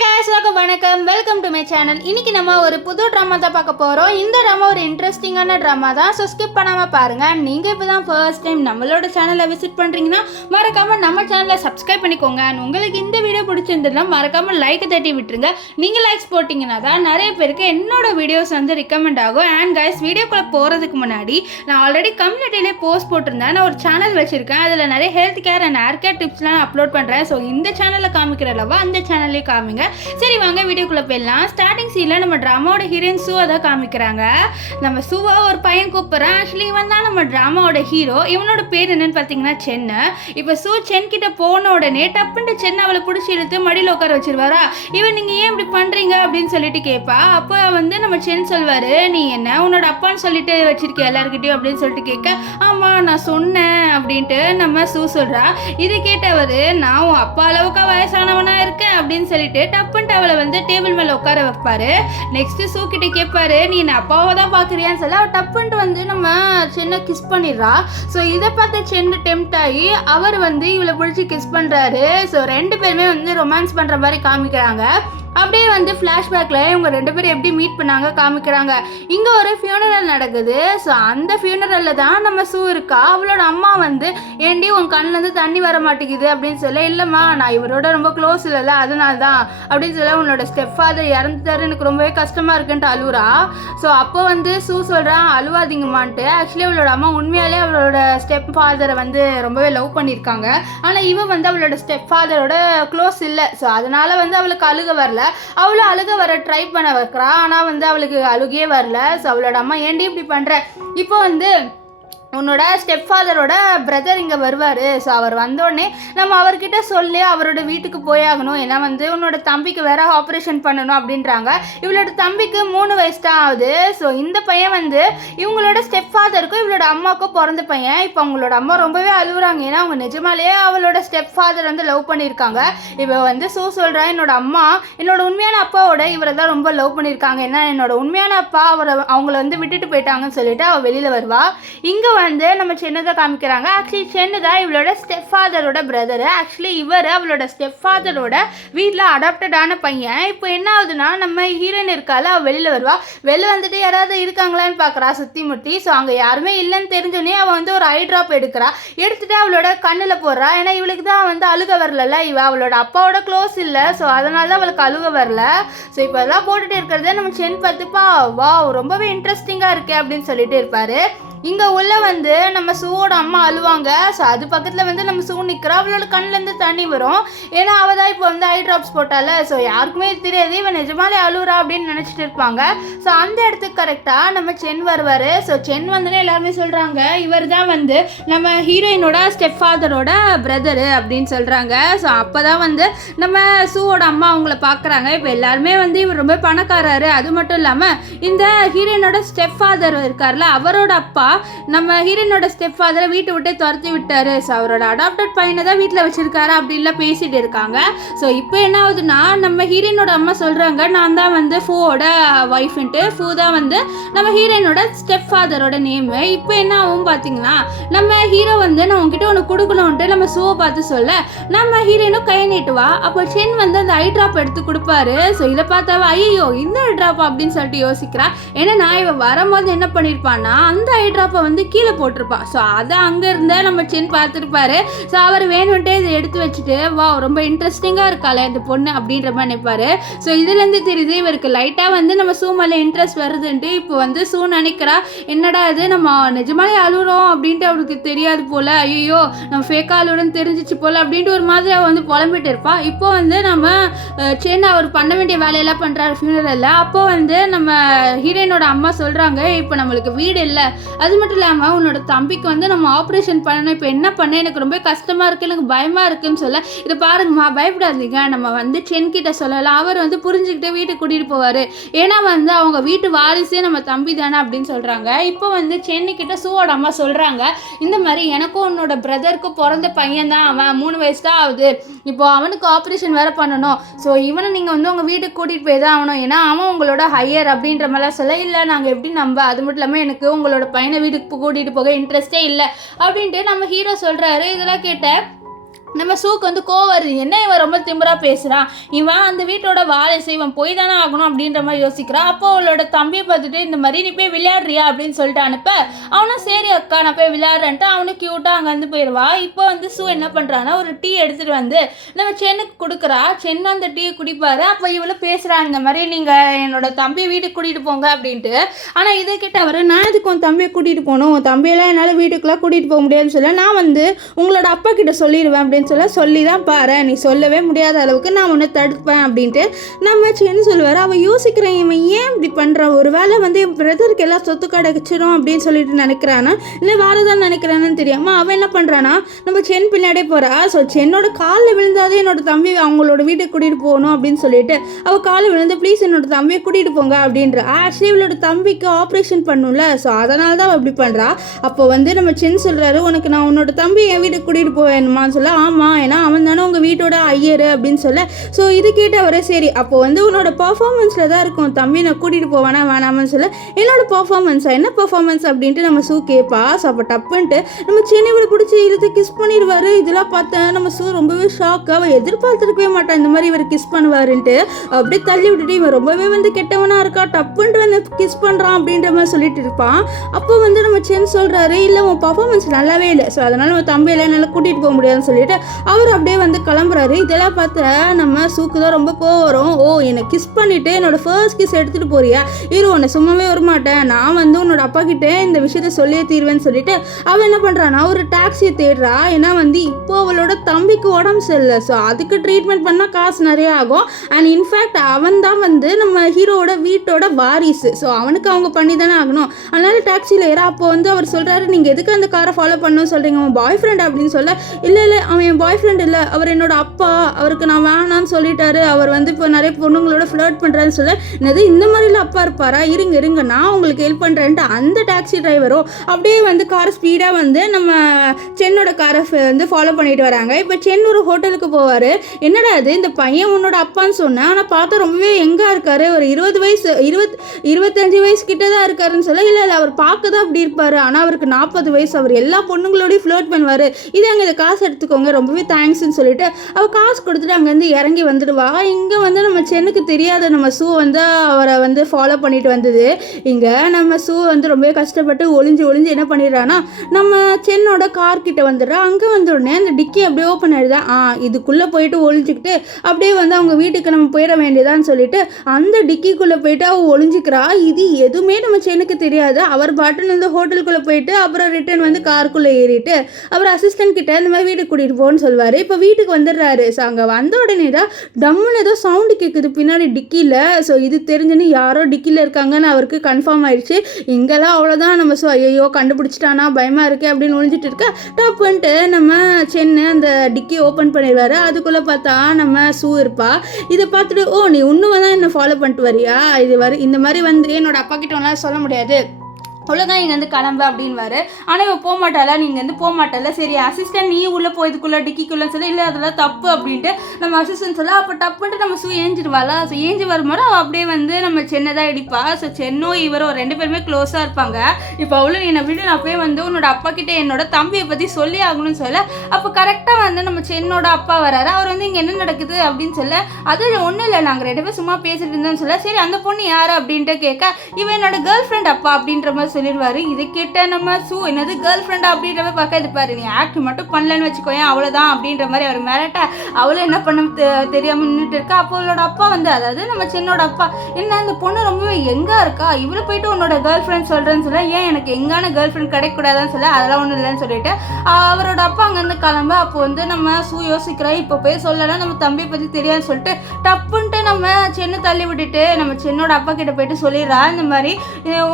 guys, வணக்கம். Welcome to my channel. இன்னைக்கு நம்ம ஒரு புது ட்ராமா தான் பார்க்க போறோம். இந்த ட்ராமா ஒரு இன்ட்ரெஸ்டிங்கான ட்ராமா தான். ஸோ ஸ்கிப் பண்ணாம பாருங்க. நீங்க இப்பதான் ஃபர்ஸ்ட் டைம் நம்மளோட சேனலை விசிட் பண்றீங்கன்னா மறக்காம நம்ம சேனலை சப்ஸ்கிரைப் பண்ணிக்கோங்க. உங்களுக்கு இந்த வீடியோ பிடிச்சிருந்ததுன்னா மறக்காம லைக் தட்டி விட்டுருங்க. நீங்க லைக்ஸ் போட்டீங்கன்னா தான் நிறைய பேருக்கு என்னோட வீடியோஸ் வந்து ரெக்கமெண்ட் ஆகும். அண்ட் கைஸ், வீடியோக்குள்ள போறதுக்கு முன்னாடி நான் ஆல்ரெடி கம்யூனிட்டிலே போஸ்ட் போட்டிருந்தேன். நான் ஒரு சேனல் வச்சிருக்கேன். அதில் நிறைய health care and hair care டிப்ஸ்லாம் அப்லோட் பண்றேன். ஸோ இந்த சேனலில் காமிக்கிற அளவா அந்த சேனல்லே காமிங்க. சரி வாங்க வீடியோக்குள்ள போயிடலாம். ஸ்டார்டிங் சீன்ல நம்ம ட்ராமாவோட ஹீரோயின் சூவை தான் காமிக்கிறாங்க. நம்ம சூவை ஒரு பையன் கூப்பிட்றான். ஆக்சுவலி இவன் தான் நம்ம ட்ராமாவோட ஹீரோ. இவனோட பேர் என்னன்னு பார்த்தீங்கன்னா சென்னு. இப்போ சூ சென் கிட்ட போன உடனே டப்புன்ட்டு சென்னை அவளை பிடிச்சி இழுத்து மடியில் உட்கார வச்சிருவாரா. இவன் நீங்க ஏன் இப்படி பண்றீங்க அப்படின்னு சொல்லிட்டு கேட்பா. அப்போ வந்து நம்ம சென் சொல்வாரு, நீ என்ன உன்னோட அப்பான்னு சொல்லிட்டு வச்சிருக்க எல்லாருக்கிட்டையும் அப்படின்னு சொல்லிட்டு கேட்க, ஆமா நான் சொன்னேன் அப்படின்ட்டு நம்ம சூ சொல்றா. இது கேட்டவர், நான் உன் அப்பா அளவுக்கு வயசானவனா இருக்கேன் அப்படின்னு சொல்லிட்டு டப்புன்ட்டு அவளை வந்து டேபிள் மேலே உட்கார வைப்பாரு. நெக்ஸ்ட் சூ கிட்ட கேட்பாரு, நீ என்ன அப்பாவை தான் பார்க்குறியான்னு சொல்ல அவள் டப்புன்ட்டு வந்து நம்ம சென்னை கிஸ் பண்ணிடுறா. ஸோ இதை பார்த்து சென்னு டெம்ட் ஆகி அவர் வந்து இவளை பிடிச்சி கிஸ் பண்ணுறாரு. ஸோ ரெண்டு பேருமே வந்து ரொமான்ஸ் பண்ணுற மாதிரி காமிக்கிறாங்க. அப்படியே வந்து ஃப்ளாஷ்பேக்கில் இவங்க ரெண்டு பேரும் எப்படி மீட் பண்ணாங்க காமிக்கிறாங்க. இங்கே ஒரு ஃபியூனரல் நடக்குது. ஸோ அந்த ஃபியூனரலில் தான் நம்ம சூ இருக்கா. அவளோட அம்மா வந்து ஏண்டி உன் கண்ணிலேருந்து தண்ணி வர மாட்டேங்குது அப்படின்னு சொல்ல, இல்லைம்மா நான் இவரோட ரொம்ப க்ளோஸ் இல்லைல்ல அதனால தான் அப்படின்னு சொல்ல, உன்னோட ஸ்டெப் ஃபாதர் இறந்துட்டாரு எனக்கு ரொம்பவே கஷ்டமாக இருக்குன்ட்டு அழுவுறா. ஸோ அப்போ வந்து சூ சொல்கிறான் அழுவாதீங்கம்மான்ட்டு. ஆக்சுவலி அவளோட அம்மா உண்மையாலே அவளோட ஸ்டெப் ஃபாதரை வந்து ரொம்பவே லவ் பண்ணியிருக்காங்க. ஆனால் இவன் வந்து அவளோட ஸ்டெப் ஃபாதரோட க்ளோஸ் இல்லை. ஸோ அதனால் வந்து அவளுக்கு அழுக வரல. அவளை அழுக வர ட்ரை பண்ண வைக்கிறா. ஆனால் வந்து அவளுக்கு அழுகே வரல. ஸோ அவளோட அம்மா ஏண்டி இப்படி பண்ணுற, இப்போ வந்து உன்னோட ஸ்டெப் ஃபாதரோட பிரதர் இங்கே வருவார். ஸோ அவர் வந்தோடனே நம்ம அவர்கிட்ட சொல்லி அவரோட வீட்டுக்கு போயாகணும். ஏன்னா வந்து உன்னோட தம்பிக்கு வேற ஆப்ரேஷன் பண்ணணும் அப்படின்றாங்க. இவளோட தம்பிக்கு 3 வயசு தான் ஆகுது. ஸோ இந்த பையன் வந்து இவங்களோட ஸ்டெப் ஃபாதருக்கும் இவளோட அம்மாவுக்கும் பிறந்த பையன். இப்போ அவங்களோட அம்மா ரொம்பவே அழுகுறாங்க. ஏன்னா அவங்க நிஜமாலேயே அவளோட ஸ்டெப் ஃபாதர் வந்து லவ் பண்ணியிருக்காங்க. இவ வந்து சூ சொல்கிறா, என்னோட அம்மா என்னோட உண்மையான அப்பாவோட இவரை தான் ரொம்ப லவ் பண்ணியிருக்காங்க. ஏன்னா என்னோட உண்மையான அப்பா அவங்கள வந்து விட்டுட்டு போயிட்டாங்கன்னு சொல்லிட்டு அவள் வெளியில் வருவா. இங்கே வந்து நம்ம சென்னு தான் காமிக்கிறாங்க. ஆக்சுவலி சென்னு தான் இவளோட ஸ்டெப் ஃபாதரோட பிரதரு. ஆக்சுவலி இவர் அவளோட ஸ்டெப் ஃபாதரோட வீட்டில் அடாப்டடான பையன். இப்போ என்ன ஆகுதுன்னா நம்ம ஹீரோயின் இருக்கால அவள் வெளியில் வருவா. வெளில வந்துட்டு யாராவது இருக்காங்களான்னு பார்க்குறா சுற்றி முட்டி. ஸோ அங்கே யாருமே இல்லைன்னு தெரிஞ்சோடனே அவள் வந்து ஒரு ஐ ட்ராப் எடுக்கிறா. எடுத்துகிட்டு அவளோட கண்ணில் போடுறா. ஏன்னா இவளுக்கு தான் வந்து அழுக வரல. இவ அவளோட அப்பாவோட க்ளோஸ் இல்லை. ஸோ அதனால தான் அவளுக்கு அழுக வரல. ஸோ இப்போ அதெல்லாம் போட்டுட்டு இருக்கிறத நம்ம சென் பார்த்துப்பா, வா ரொம்பவே இன்ட்ரெஸ்டிங்காக இருக்கு அப்படின்னு சொல்லிட்டு இருப்பாரு. இங்கே உள்ள வந்து நம்ம சூவோட அம்மா அழுவாங்க. ஸோ அது பக்கத்தில் வந்து நம்ம சூ நிற்கிறா. அவளோட கண்ணிலேருந்து தண்ணி வரும். ஏன்னா அவள் தான் இப்போ வந்து ஐ ட்ராப்ஸ் போட்டால. ஸோ யாருக்குமே தெரியாது இவன் நிஜமாலே அழுவுறா அப்படின்னு நினச்சிட்டு இருப்பாங்க. ஸோ அந்த இடத்துக்கு கரெக்டாக நம்ம சென் வருவார். ஸோ சென் வந்துன்னு எல்லாருமே சொல்கிறாங்க, இவர் தான் வந்து நம்ம ஹீரோயினோட ஸ்டெப் ஃபாதரோட பிரதரு அப்படின்னு சொல்கிறாங்க. ஸோ அப்போ தான் வந்து நம்ம சூவோட அம்மா அவங்கள பார்க்குறாங்க. இப்போ எல்லாருமே வந்து இவர் ரொம்ப பணக்காரரு. அது மட்டும் இல்லாமல் இந்த ஹீரோயினோட ஸ்டெப் ஃபாதர் இருக்கார்ல அவரோட அப்பா நம்ம ஹீரோயினோட ஸ்டெப் ஃபாதரை வீட்டை விட்டே துரத்தி விட்டாரு. ஸோ அவரோட அடாப்டட் பையனை தான் வீட்டில் வச்சிருக்காரு அப்படின்லாம் பேசிட்டு இருக்காங்க. ஸோ இப்போ என்ன ஆகுதுன்னா நம்ம ஹீரோயினோட அம்மா சொல்கிறாங்க, நான் தான் வந்து ஃபூவோட ஒய்ஃப்ன்ட்டு. ஃபூ தான் வந்து நம்ம ஹீரோயினோட ஸ்டெப் ஃபாதரோட நேமு. இப்போ என்ன ஆகும் பார்த்தீங்கன்னா நம்ம ஹீரோ வந்து நான் உங்ககிட்ட ஒன்று கொடுக்கணுன்ட்டு நம்ம ஷூவை பார்த்து சொல்ல நம்ம ஹீரோயினும் கை நீட்டுவா. அப்போ சென் வந்து அந்த ஐ ட்ராப் எடுத்து கொடுப்பாரு. ஸோ இதை பார்த்தாவா ஐயோ இந்த ஐ ட்ராப் அப்படின்னு சொல்லிட்டு யோசிக்கிறா. ஏன்னா நான் இவன் வரும்போது என்ன பண்ணியிருப்பான்னா அந்த ஐ ட்ராப்பை வந்து கீழே போட்டிருப்பா. ஸோ அதை அங்கே இருந்தால் நம்ம சென் பார்த்துருப்பாரு. ஸோ அவர் வேணும்ட்டே இதை எடுத்து வச்சுட்டு வா ரொம்ப இன்ட்ரெஸ்டிங்காக இருக்காளே இந்த பொண்ணு அப்படின்ற மாதிரி நினைப்பாரு. ஸோ இதுலேருந்து தெரியுது இவருக்கு லைட்டாக வந்து நம்ம சூ மேலே இன்ட்ரெஸ்ட் வருதுன்ட்டு. இப்போ வந்து சூ நினைக்கிறா, என்னடா இது நம்ம நிஜமாலே அழுகிறோம் அப்படின்ட்டு அவருக்கு தெரியாது போல், ஐயோ நம்ம ஃபேக்காக அழுகிறோன்னு தெரிஞ்சிச்சு போல் அப்படின்ட்டு ஒரு மாதிரி அவள் வந்து புலம்பிட்டு இருப்பா. இப்போ வந்து நம்ம சென் அவர் பண்ண வேண்டிய வேலையெல்லாம் பண்ணுறாரு ஃபியூனரலில். அப்போ வந்து நம்ம ஹீரோயினோட அம்மா சொல்கிறாங்க, இப்போ நம்மளுக்கு வீடு இல்லை, அது மட்டும் இல்லாமல் உன்னோட தம்பிக்கு வந்து நம்ம ஆப்ரேஷன் பண்ணணும், இப்போ என்ன பண்ண எனக்கு ரொம்ப கஷ்டமாக இருக்குது, எனக்கு பயமாக இருக்குன்னு சொல்ல, இதை பாருங்கம்மா பயப்படாதீங்க, நம்ம வந்து சென் கிட்ட சொல்லலாம், அவர் வந்து புரிஞ்சுக்கிட்டு வீட்டுக்கு கூட்டிகிட்டு போவார், ஏன்னா வந்து அவங்க வீட்டு வாரிசே நம்ம தம்பி தானே அப்படின்னு சொல்கிறாங்க. இப்போ வந்து சென்னிக்கிட்ட சூவோட அம்மா சொல்கிறாங்க, இந்த மாதிரி எனக்கும் உன்னோட பிரதருக்கும் பிறந்த பையன் தான், அவன் 3 வயசு தான் ஆகுது, இப்போ அவனுக்கு ஆப்ரேஷன் வேறு பண்ணணும், ஸோ இவனை நீங்கள் வந்து உங்கள் வீட்டுக்கு கூட்டிகிட்டு போய் தான் ஆகணும், ஏன்னா அவன் உங்களோட ஹையர் அப்படின்ற மாதிரிலாம் சொல்ல, இல்லை நாங்கள் எப்படி நம்ப, அது மட்டும் இல்லாமல் எனக்கு உங்களோட பையனை வீட்டுக்கு கூட்டிகிட்டு போக இன்ட்ரெஸ்டே இல்லை அப்படின்ட்டு நம்ம ஹீரோ சொல்கிறாரு. இதெல்லாம் கேட்ட நம்ம சூக்கு வந்து கோவம் வருது, என்ன இவன் ரொம்ப திமிரா பேசுகிறான், இவன் அந்த வீட்டோட வாரிசு, இவன் போய் தானே ஆகணும் அப்படின்ற மாதிரி யோசிக்கிறான். அப்போ அவளோட தம்பியை பார்த்துட்டு இந்த மாதிரி நீ போய் விளையாடுறியா அப்படின்னு சொல்லிட்டு அனுப்ப அவனும் சரி அக்கா நான் போய் விளையாடுறேன்ட்டு அவனும் க்யூட்டாக அங்கே வந்து போயிடுவா. இப்போ வந்து சூ என்ன பண்ணுறான்னா ஒரு டீ எடுத்துகிட்டு வந்து நம்ம சென்னுக்கு கொடுக்குறா. சென்னு அந்த டீயை குடிப்பாரு. அப்போ இவ்வளோ பேசுகிறான் இந்த மாதிரி நீங்கள் என்னோட தம்பியை வீட்டுக்கு கூட்டிகிட்டு போங்க அப்படின்ட்டு. ஆனால் இதை கிட்ட அவர் நான் இதுக்கு உன் தம்பியை கூட்டிகிட்டு போகணும், உன் தம்பியெல்லாம் என்னால் வீட்டுக்குலாம் கூட்டிகிட்டு போக முடியாதுன்னு சொல்ல நான் வந்து உங்களோட அப்பா கிட்ட சொல்லிடுவேன் அப்படின்னு சொல்லி தான் பாரு, நீ சொல்லவே முடியாத அளவுக்கு நான் உன்னை தடுப்பேன் அப்படின்ட்டு நம்ம சென்னு சொல்லுவார். அவள் யோசிக்கிறேன் இவன் ஏன் இப்படி பண்ணுறான், ஒரு வேளை வந்து என் பிரதருக்கு எல்லாம் சொத்து கிடைச்சிடும் அப்படின்னு சொல்லிட்டு நினைக்கிறானா இல்லை வேறு தான் நினைக்கிறானு தெரியாமல் அவன் என்ன பண்ணுறான்னா நம்ம சென் பின்னாடியே போகிறா. ஸோ சென்னோட காலில் விழுந்தாதே என்னோட தம்பி அவங்களோட வீட்டுக்கு கூட்டிகிட்டு போகணும் அப்படின்னு சொல்லிட்டு அவள் காலில் விழுந்து ப்ளீஸ் என்னோட தம்பியை கூட்டிகிட்டு போங்க அப்படின்ற. ஆக்சுவலி இவளோட தம்பிக்கு ஆப்ரேஷன் பண்ணும்ல, ஸோ அதனால தான் அவள் அப்படி பண்ணுறா. அப்போ வந்து நம்ம சென் சொல்கிறாரு உனக்கு நான் உன்னோட தம்பி என் வீட்டுக்கு கூட்டிகிட்டு போவேணுமான்னு சொல்ல ஆமாம் ஏன்னா அவன் தானே உங்கள் வீட்டோட ஐயர் அப்படின்னு சொல்ல. ஸோ இது கேட்டவரே சரி அப்போ வந்து உன்னோட பர்ஃபார்மன்ஸில் தான் இருக்கும் தம்பி நான் கூட்டிகிட்டு போவேனா வேணாமன்னு சொல்ல என்னோட பர்ஃபார்மன்ஸா என்ன பர்ஃபார்மன்ஸ் அப்படின்ட்டு நம்ம சூ கேட்பா. ஸோ அப்போ டப்புன்ட்டு நம்ம சென்னை பிடிச்சி இழுத்து கிஸ் பண்ணிடுவார். இதெல்லாம் பார்த்தேன் நம்ம சூ ரொம்பவே ஷாக்கு. அவள் எதிர்பார்த்துருக்கவே மாட்டான் இந்த மாதிரி இவர் கிஸ் பண்ணுவாருன்ட்டு. அப்படியே தள்ளி விட்டுட்டு இவன் ரொம்பவே வந்து கெட்டவனாக இருக்கா டப்புன்ட்டு வந்து கிஸ் பண்ணுறான் அப்படின்ற மாதிரி சொல்லிட்டு இருப்பான். அப்போ வந்து நம்ம சென் சொல்கிறாரு இல்லை உன் பர்ஃபார்மன்ஸ் நல்லாவே இல்லை, ஸோ அதனால் நம்ம தம்பியெல்லாம் என்னால் கூட்டிகிட்டு போக முடியாதுன்னு சொல்லிட்டு அவர் அப்படியே வந்து கிளம்புறாரு. இதெல்லாம் பார்த்து நம்ம சூக்கு தான் ரொம்ப கோவம் வரும். ஓ என்னை கிஸ் பண்ணிவிட்டு என்னோட ஃபர்ஸ்ட் கிஸ் எடுத்துகிட்டு போறியா, இரு உன்னை சும்மாவே வரமாட்டேன், நான் வந்து உன்னோட அப்பா கிட்டே இந்த விஷயத்த சொல்லியே தீர்வேன்னு சொல்லிட்டு அவன் என்ன பண்ணுறான்னா ஒரு டாக்ஸியை தேடுறா. ஏன்னா வந்து இப்போ அவளோட தம்பிக்கு உடம்பு சரியில்லை, ஸோ அதுக்கு ட்ரீட்மெண்ட் பண்ணால் காசு நிறைய ஆகும். அண்ட் இன்ஃபேக்ட் அவன் தான் வந்து நம்ம ஹீரோவோட வீட்டோட வாரிசு, ஸோ அவனுக்கு அவங்க பண்ணி தானே ஆகணும். அதனால டாக்ஸியில் ஏறா. அப்போ வந்து அவர் சொல்கிறாரு நீங்கள் எதுக்கு அந்த காரை ஃபாலோ பண்ணணும்னு சொல்கிறீங்க, அவன் பாய் ஃப்ரெண்ட் அப்படின்னு சொல்ல இல்லை அவன் என் பாய் ஃப்ரெண்ட் இல்லை, அவர் என்னோட அப்பா, அவருக்கு நான் வேணான்னு சொல்லிட்டாரு, அவர் வந்து இப்போ நிறைய பொண்ணுங்களோட ஃப்ளர்ட் பண்ணுறான்னு சொல்ல என்னது இந்த மாதிரிலாம் அப்பா இருப்பாரா, இருங்க நான் உங்களுக்கு ஹெல்ப் பண்ணுறேன்ட்டு அந்த டாக்ஸி டிரைவரும் அப்படியே வந்து காரை ஸ்பீடாக வந்து நம்ம சென்னோட காரை வந்து ஃபாலோ பண்ணிட்டு வராங்க. இப்போ சென் ஒரு ஹோட்டலுக்கு போவார். என்னடா அது இந்த பையன் உன்னோட அப்பான்னு சொன்னேன், ஆனால் பார்த்தா ரொம்பவே எங்கே இருக்காரு, ஒரு 20 வயசு 25 வயசு கிட்ட தான் இருக்காருன்னு சொல்ல இல்லை அவர் பார்க்க தான் அப்படி இருப்பார், ஆனால் அவருக்கு 40 வயசு, அவர் எல்லா பொண்ணுங்களோடையும் ஃப்ளர்ட் பண்ணுவார், இது அங்கே இந்த காசு எடுத்துக்கோங்க ரொம்பவே தேங்க்ஸ்ன்னு சொல்லிட்டு அவள் காசு கொடுத்துட்டு அங்கேருந்து இறங்கி வந்துடுவா. இங்கே வந்து நம்ம சென்னுக்கு தெரியாத நம்ம சூ வந்து அவரை வந்து ஃபாலோ பண்ணிட்டு வந்தது. இங்கே நம்ம சூ வந்து ரொம்பவே கஷ்டப்பட்டு ஒளிஞ்சு என்ன பண்ணிடுறான்னா நம்ம சென்னோட கார் கிட்ட வந்துடுறா. அங்கே வந்த உடனே அந்த டிக்கி அப்படியே ஓப்பன் ஆகிடுதா. இதுக்குள்ளே போயிட்டு ஒளிஞ்சிக்கிட்டு அப்படியே வந்து அவங்க வீட்டுக்கு நம்ம போயிட வேண்டியதான்னு சொல்லிட்டு அந்த டிக்கிக்குள்ளே போயிட்டு அவள் ஒளிஞ்சிக்கிறா. இது எதுவுமே நம்ம சென்னுக்கு தெரியாது. அவர் பாட்டுன்னு இந்த ஹோட்டலுக்குள்ளே போயிட்டு அப்புறம் ரிட்டர்ன் வந்து காருக்குள்ளே ஏறிட்டு அப்புறம் அசிஸ்டன்ட் கிட்ட இந்த மாதிரி வீட்டுக்கு கூட்டிகிட்டு போன்னு சொல்லுவார். இப்போ வீட்டுக்கு வந்துடுறாரு. ஸோ அங்கே வந்த உடனே தான் டம்முன்னு ஏதோ சவுண்டு கேட்குது பின்னாடி டிக்கியில். ஸோ இது தெரிஞ்சுன்னு யாரோ டிக்கியில் இருக்காங்கன்னு அவருக்கு கன்ஃபார்ம் ஆயிடுச்சு. இங்கெல்லாம் அவ்வளோதான் நம்ம ஸோ ஐயோ கண்டுபிடிச்சிட்டானா பயமாக இருக்கே அப்படின்னு ஒழிஞ்சிட்டு இருக்க டப்புன்ட்டு நம்ம சென்னு அந்த டிக்கி ஓப்பன் பண்ணிடுவார். அதுக்குள்ளே பார்த்தா நம்ம சூ இருப்பா. இதை பார்த்துட்டு ஓ நீ இன்னும் தான் என்ன ஃபாலோ பண்ணிட்டு வரியா, இந்த மாதிரி வந்து என்னோட அப்பா கிட்ட ஒன்றால் சொல்ல முடியாது, அவ்வளோதான் இங்கே வந்து கிளம்பு அப்படின்வாரு. ஆனால் இவன் போக மாட்டாளா, நீங்கள் வந்து போக மாட்டால, சரி அசிஸ்டன்ட் நீ உள்ளே போயதுக்குள்ளே டிக்கிக்குள்ளே சொல்ல இல்லை அதெல்லாம் தப்பு அப்படின்ட்டு நம்ம அசிஸ்டன்ட் சொல்ல. அப்போ டப்புன்ட்டு நம்ம சூ ஏஞ்சிடுவாளா. ஸோ ஏஞ்சி வரும்போது அவள் அப்படியே வந்து நம்ம சென்னை தான் இடிப்பா. ஸோ சென்னோ இவரும் 2 பேருமே க்ளோஸாக இருப்பாங்க. இப்போ அவ்வளோ என்னை விட நான் போய் வந்து உன்னோட அப்பா கிட்டே என்னோட தம்பியை பற்றி சொல்லி ஆகணும்னு சொல்ல அப்போ கரெக்டாக வந்து நம்ம சென்னோட அப்பா வராரு. அவர் வந்து இங்கே என்ன நடக்குது அப்படின்னு சொல்ல அது ஒன்றும் இல்லை நாங்கள் 2 பேர் சும்மா பேசிட்டு இருந்தோம்னு சொல்ல சரி அந்த பொண்ணு யார் அப்படின்ட்டு கேட்க இவன் என்னோட கேர்ள் ஃப்ரெண்ட் அப்பா அப்படின்ற மாதிரி சொல்லிடுவாரு. இதை கேட்ட நம்ம சூ என்னது கேர்ள் ஃப்ரெண்டா அப்படின்றவ பார்க்க இது பாரு நீ ஆக்ட் மட்டும் பண்ணலன்னு வச்சுக்கோயேன் அவ்வளோதான் அப்படின்ற மாதிரி அவர் மிரட்ட அவளும் என்ன பண்ண தெரியாம நின்றுட்டு இருக்கா. அப்போ அவளோட அப்பா வந்து அதாவது நம்ம சென்னோட அப்பா என்ன அந்த பொண்ணு ரொம்பவே எங்கா இருக்கா, இவ்வளோ போயிட்டு உன்னோட கேர்ள் ஃப்ரெண்ட் சொல்கிறேன்னு சொல்ல ஏன் எனக்கு எங்கான கேர்ள் ஃப்ரெண்ட் கிடைக்கூடாதான்னு சொல்ல அதெல்லாம் ஒன்றும் இல்லைன்னு சொல்லிட்டு அவரோட அப்பா அங்கேருந்து கிளம்ப. அப்போ வந்து நம்ம சூ யோசிக்கிறா இப்போ போய் சொல்லலாம் நம்ம தம்பியை பற்றி தெரியாதுன்னு சொல்லிட்டு டப்புன்ட்டு நம்ம சென்னை தள்ளி விட்டுட்டு நம்ம சென்னோட அப்பா கிட்ட போயிட்டு சொல்லிடுறா இந்த மாதிரி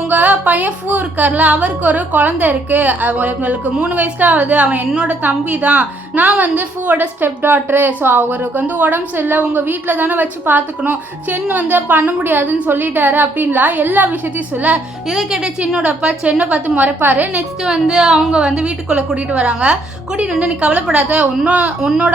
உங்கள் பையன் ஃபூ இருக்கார்ல அவருக்கு ஒரு குழந்தை இருக்குது, அவங்களுக்கு 3 வயசு தான் ஆகுது, அவன் என்னோட தம்பி தான், நான் வந்து ஃபூவோட ஸ்டெப் டாக்டரு, ஸோ அவருக்கு வந்து உடம்பு சரியில்லை உங்கள் வீட்டில் தானே வச்சு பார்த்துக்கணும், சென்னு வந்து பண்ண முடியாதுன்னு சொல்லிட்டாரு அப்படின்லாம் எல்லா விஷயத்தையும் சொல்ல இதை கேட்ட சென்னோட அப்பா சென்னை பார்த்து முறைப்பார். நெக்ஸ்ட்டு வந்து அவங்க வந்து வீட்டுக்குள்ளே கூட்டிகிட்டு வராங்க. கூட்டிகிட்டு வந்து நீ கவலைப்படாத உன்னோட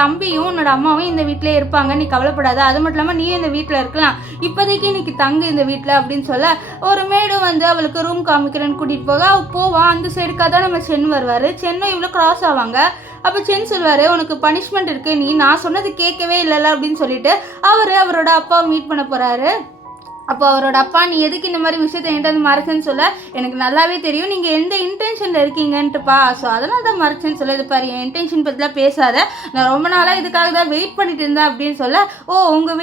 தம்பியும் உன்னோட அம்மாவும் இந்த வீட்டிலே இருப்பாங்க, நீ கவலைப்படாத, அது மட்டும் இல்லாமல் நீ இந்த வீட்டில் இருக்கலாம், இப்போதைக்கு இன்னைக்கு தங்கு இந்த வீட்டில் அப்படின்னு சொல்ல ஒரு மேடும் வந்து அவளுக்கு ரூம் காமிக்கிறேன்னு கூட்டிகிட்டு போக அவள் போவான். அந்த சைடுக்காக தான் நம்ம சென்னு வருவார். சென்னும் இவ்வளோ கிராஸ் ஆவாங்க. அப்போ சென் சொல்லுவார், உனக்கு பனிஷ்மெண்ட் இருக்குது, நீ நான் சொன்னது கேட்கவே இல்லைல்ல அப்படின்னு சொல்லிட்டு அவரோட அப்பாவை மீட் பண்ண போகிறாரு. அப்போ அவரோட அப்பா, நீ எதுக்கு இந்த மாதிரி விஷயத்தை என்கிட்ட வந்து மறைச்சேன்னு சொல்ல, எனக்கு நல்லாவே தெரியும் நீங்கள் எந்த இன்டென்ஷனில் இருக்கீங்கன்ட்டுப்பா, ஸோ அதனால தான் மறைச்சேன்னு சொல்ல, இது பாரு என் இன்டென்ஷன் பற்றிலாம் பேசாத, நான் ரொம்ப நாளாக இதுக்காக தான் வெயிட் பண்ணிட்டு இருந்தேன் அப்படின்னு சொல்ல, ஓ நீங்கள்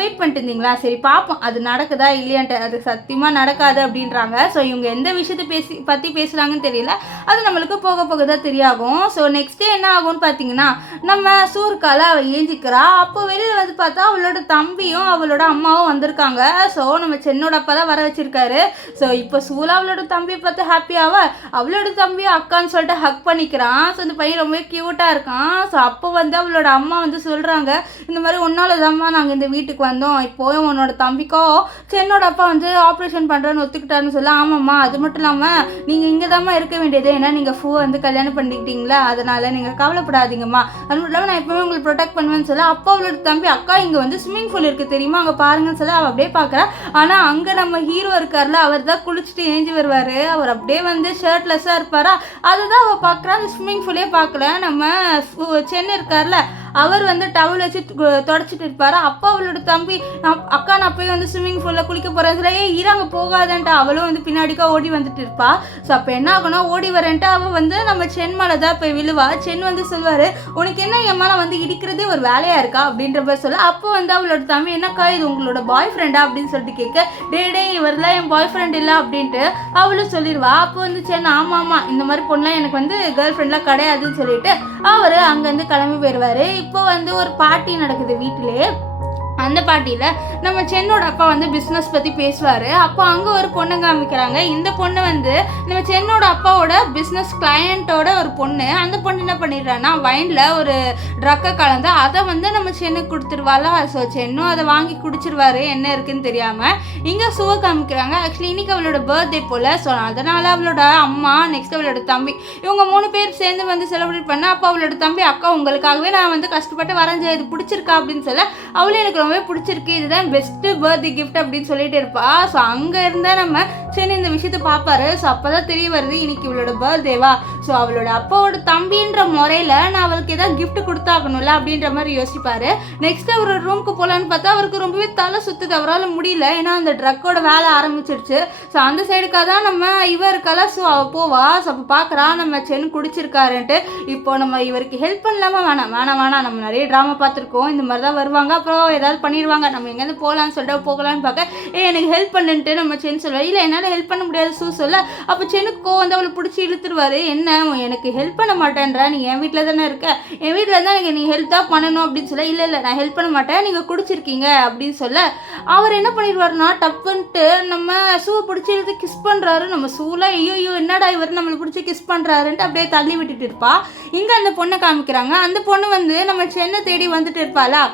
வெயிட் பண்ணிட்டு இருந்தீங்களா, சரி பார்ப்போம் அது நடக்குதா இல்லையான்ட்டு, அது சத்தியமாக நடக்காது அப்படின்றாங்க. ஸோ இவங்க எந்த விஷயத்தை பற்றி பேசுகிறாங்கன்னு தெரியல, அது நம்மளுக்கு போக போக தான் தெரியாகும். ஸோ நெக்ஸ்ட் டே என்ன ஆகும்னு பார்த்தீங்கன்னா, நம்ம சூர்கால அவள் ஏஞ்சிக்கிறா. அப்போ வெளியில் வந்து பார்த்தா அவளோட தம்பியும் அவளோட அம்மாவும் வந்திருக்காங்க. ஸோ நம்ம சென்னோட அப்பா தான் வர வச்சிருக்காரு. ஸோ இப்போ சூலா அவளோட தம்பியை பார்த்து ஹாப்பியாவா, அவளோட தம்பியை அக்கான்னு சொல்லிட்டு ஹக் பண்ணிக்கிறான். ஸோ இந்த பையன் ரொம்ப க்யூட்டாக இருக்கான். ஸோ அப்போ வந்து அவளோட அம்மா வந்து சொல்கிறாங்க, இந்த மாதிரி ஒன்னால தான்மா நாங்கள் இந்த வீட்டுக்கு வந்தோம், இப்போவும் உன்னோட தம்பிக்கோ சென்னோட அப்பா வந்து ஆப்ரேஷன் பண்ணுறேன்னு ஒத்துக்கிட்டாருன்னு சொல்ல, ஆமாம்மா அது மட்டும் இல்லாமல் நீங்கள் இங்கே தான்மா இருக்க வேண்டியது, ஏன்னா நீங்கள் வந்து கல்யாணம் பண்ணிக்கிட்டீங்களா, அதனால் நீங்கள் கவலைப்படாதீங்கம்மா, அது மட்டும் இல்லாமல் நான் எப்போவுமே உங்களுக்கு ப்ரொடெக்ட் பண்ணுவேன்னு சொல்ல, அப்போ அவளோட தம்பி அக்கா இங்கே வந்து ஸ்விம்மிங் பூல் இருக்குது தெரியுமா, அங்கே பாருங்கன்னு சொல்ல அவள் அப்படியே பார்க்குறா. ஆனால் அங்கே நம்ம ஹீரோ இருக்கார்ல, அவர் தான் குளிச்சுட்டு ஏஞ்சி வருவார், அவர் அப்படியே வந்து ஷர்ட்லெஸ்ஸாக இருப்பாரா, அதுதான் அவள் பார்க்குறா. அந்த ஸ்விம்மிங் பூலே பார்க்கல. நம்ம சென்னை இருக்கார்ல, அவர் வந்து டவல் வச்சு தொடச்சிட்டு இருப்பார். அப்போ அவளோட தம்பி அக்கா நான் போய் வந்து ஸ்விம்மிங் பூலில் குளிக்க போகிறேன் சொல்ல, இறாங்க போகாதன்ட்டு அவளும் வந்து பின்னாடிக்கா ஓடி வந்துட்டு இருப்பா. ஸோ அப்போ என்ன ஆகணும், ஓடி வரேன்ட்டு அவள் வந்து நம்ம சென் மேலே தான் போய் விழுவா. சென் வந்து சொல்வார், உனக்கு என்ன என் மேலே வந்து இடிக்கிறதே ஒரு வேலையாக இருக்கா அப்படின்ற மாதிரி சொல்ல, அப்போ வந்து அவளோட தம்பி, என்னக்கா இது உங்களோட பாய் ஃப்ரெண்டா அப்படின்னு சொல்லிட்டு கேட்க, டே இவரெல்லாம் என் பாய் ஃப்ரெண்ட் இல்லை அப்படின்ட்டு அவளும் சொல்லிடுவா. அப்போ வந்து சென், ஆமாம் இந்த மாதிரி பொண்ணுலாம் எனக்கு வந்து கேர்ள் ஃப்ரெண்ட்லாம் கிடையாதுன்னு சொல்லிட்டு அவர் அங்கேருந்து கிளம்பி போயிடுவார். இப்போ வந்து ஒரு பார்ட்டி நடக்குது வீட்டிலே. அந்த பார்ட்டியில் நம்ம சென்னோட அப்பா வந்து பிஸ்னஸ் பற்றி பேசுவார். அப்போ அங்கே ஒரு பொண்ணு காமிக்கிறாங்க. இந்த பொண்ணு வந்து நம்ம சென்னோட அப்பாவோட பிஸ்னஸ் கிளையண்ட்டோட ஒரு பொண்ணு. அந்த பொண்ணு என்ன பண்ணிடுறான்னா, வைனில் ஒரு ட்ரக்கை கலந்து அதை வந்து நம்ம சென்னுக்கு கொடுத்துருவாளா. ஸோ சென்னும் அதை வாங்கி குடிச்சிருவாரு என்ன இருக்குன்னு தெரியாமல். இங்கே சுவை காமிக்கிறாங்க. ஆக்சுவலி இன்னைக்கு அவளோட பர்த்டே போல். ஸோ அதனால் அவளோட அம்மா, நெக்ஸ்ட் அவளோட தம்பி, இவங்க 3 பேர் சேர்ந்து வந்து செலிப்ரேட் பண்ண. அப்போ அவளோட தம்பி, அக்கா உங்களுக்காகவே நான் வந்து கஷ்டப்பட்டு வரைஞ்சேன், இது பிடிச்சிருக்கா அப்படின்னு சொல்ல, அவளும் எனக்கு ரொம்ப பிடிச்சிருக்கு, இதுதான் பெஸ்ட்டு பர்த்டே கிஃப்ட் அப்படின்னு சொல்லிட்டு இருப்பா. ஸோ அங்கே இருந்தால் நம்ம சென்னை இந்த விஷயத்தை பார்ப்பாரு. ஸோ அப்போ தான் தெரிய வருது இன்னைக்கு இவளோட பர்த்டேவா. ஸோ அவளோட அப்பாவோட தம்பின்ற முறையில் நான் அவளுக்கு ஏதாவது கிஃப்ட் கொடுத்தாக்கணும்ல அப்படின்ற மாதிரி யோசிப்பாரு. நெக்ஸ்ட் அவரோட ரூமுக்கு போகலான்னு பார்த்தா அவருக்கு ரொம்பவே தலை சுற்றுது, அவரால் முடியல, ஏன்னா அந்த ட்ரக்கோட வேலை ஆரம்பிச்சிருச்சு. ஸோ அந்த சைடுக்காக தான் நம்ம இவர் இருக்கால. ஸோ அவள் போவா. ஸோ அப்போ பார்க்குறா நம்ம சென் குடிச்சிருக்காருன்ட்டு. இப்போ நம்ம இவருக்கு ஹெல்ப் பண்ணலாமா, வேணாம் நம்ம நிறைய ட்ராமா பார்த்துருக்கோம், இந்த மாதிரி தான் வருவாங்க, அப்புறம் ஏதாவது பண்ணிடுவாங்க, நம்ம எங்கேருந்து போகலான்னு சொல்லிட்டு போகலான்னு பார்க்க, எனக்கு ஹெல்ப் பண்ணுன்ட்டு நம்ம சென் சொல்லுவாள். இல்லை என்னால் ஹெல்ப் பண்ண முடியாது சொல்ல. அப்போ சென்னுக்கு வந்து அவளை பிடிச்சி இழுத்துருவாரு. என்ன எனக்கு ஹெல்ப் பண்ண மாட்டேன்றா, நீ என் வீட்டில் தானே இருக்க, என் வீட்டில் இருந்தால் எனக்கு நீ ஹெல்ப் தான் பண்ணணும் அப்படின்னு சொல்ல, இல்லை நான் ஹெல்ப் பண்ண மாட்டேன், நீங்கள் குடிச்சிருக்கீங்க அப்படின்னு சொல்ல, அவர் என்ன பண்ணிடுவாருன்னா டப்புன்ட்டு நம்ம ஷூவை பிடிச்சி இழுத்து கிஸ் பண்ணுறாரு. நம்ம ஷூலாம் ஐயோ என்னடா இவர் நம்மளை பிடிச்சி கிஸ் பண்ணுறாருன்ட்டு அப்படியே தள்ளி விட்டுட்டு இருப்பா. இங்கே அந்த பொண்ணை காமிக்கிறாங்க. அந்த பொண்ணு வந்து நம்ம சென்னை தேடி வந்துட்டு இருப்பாளா.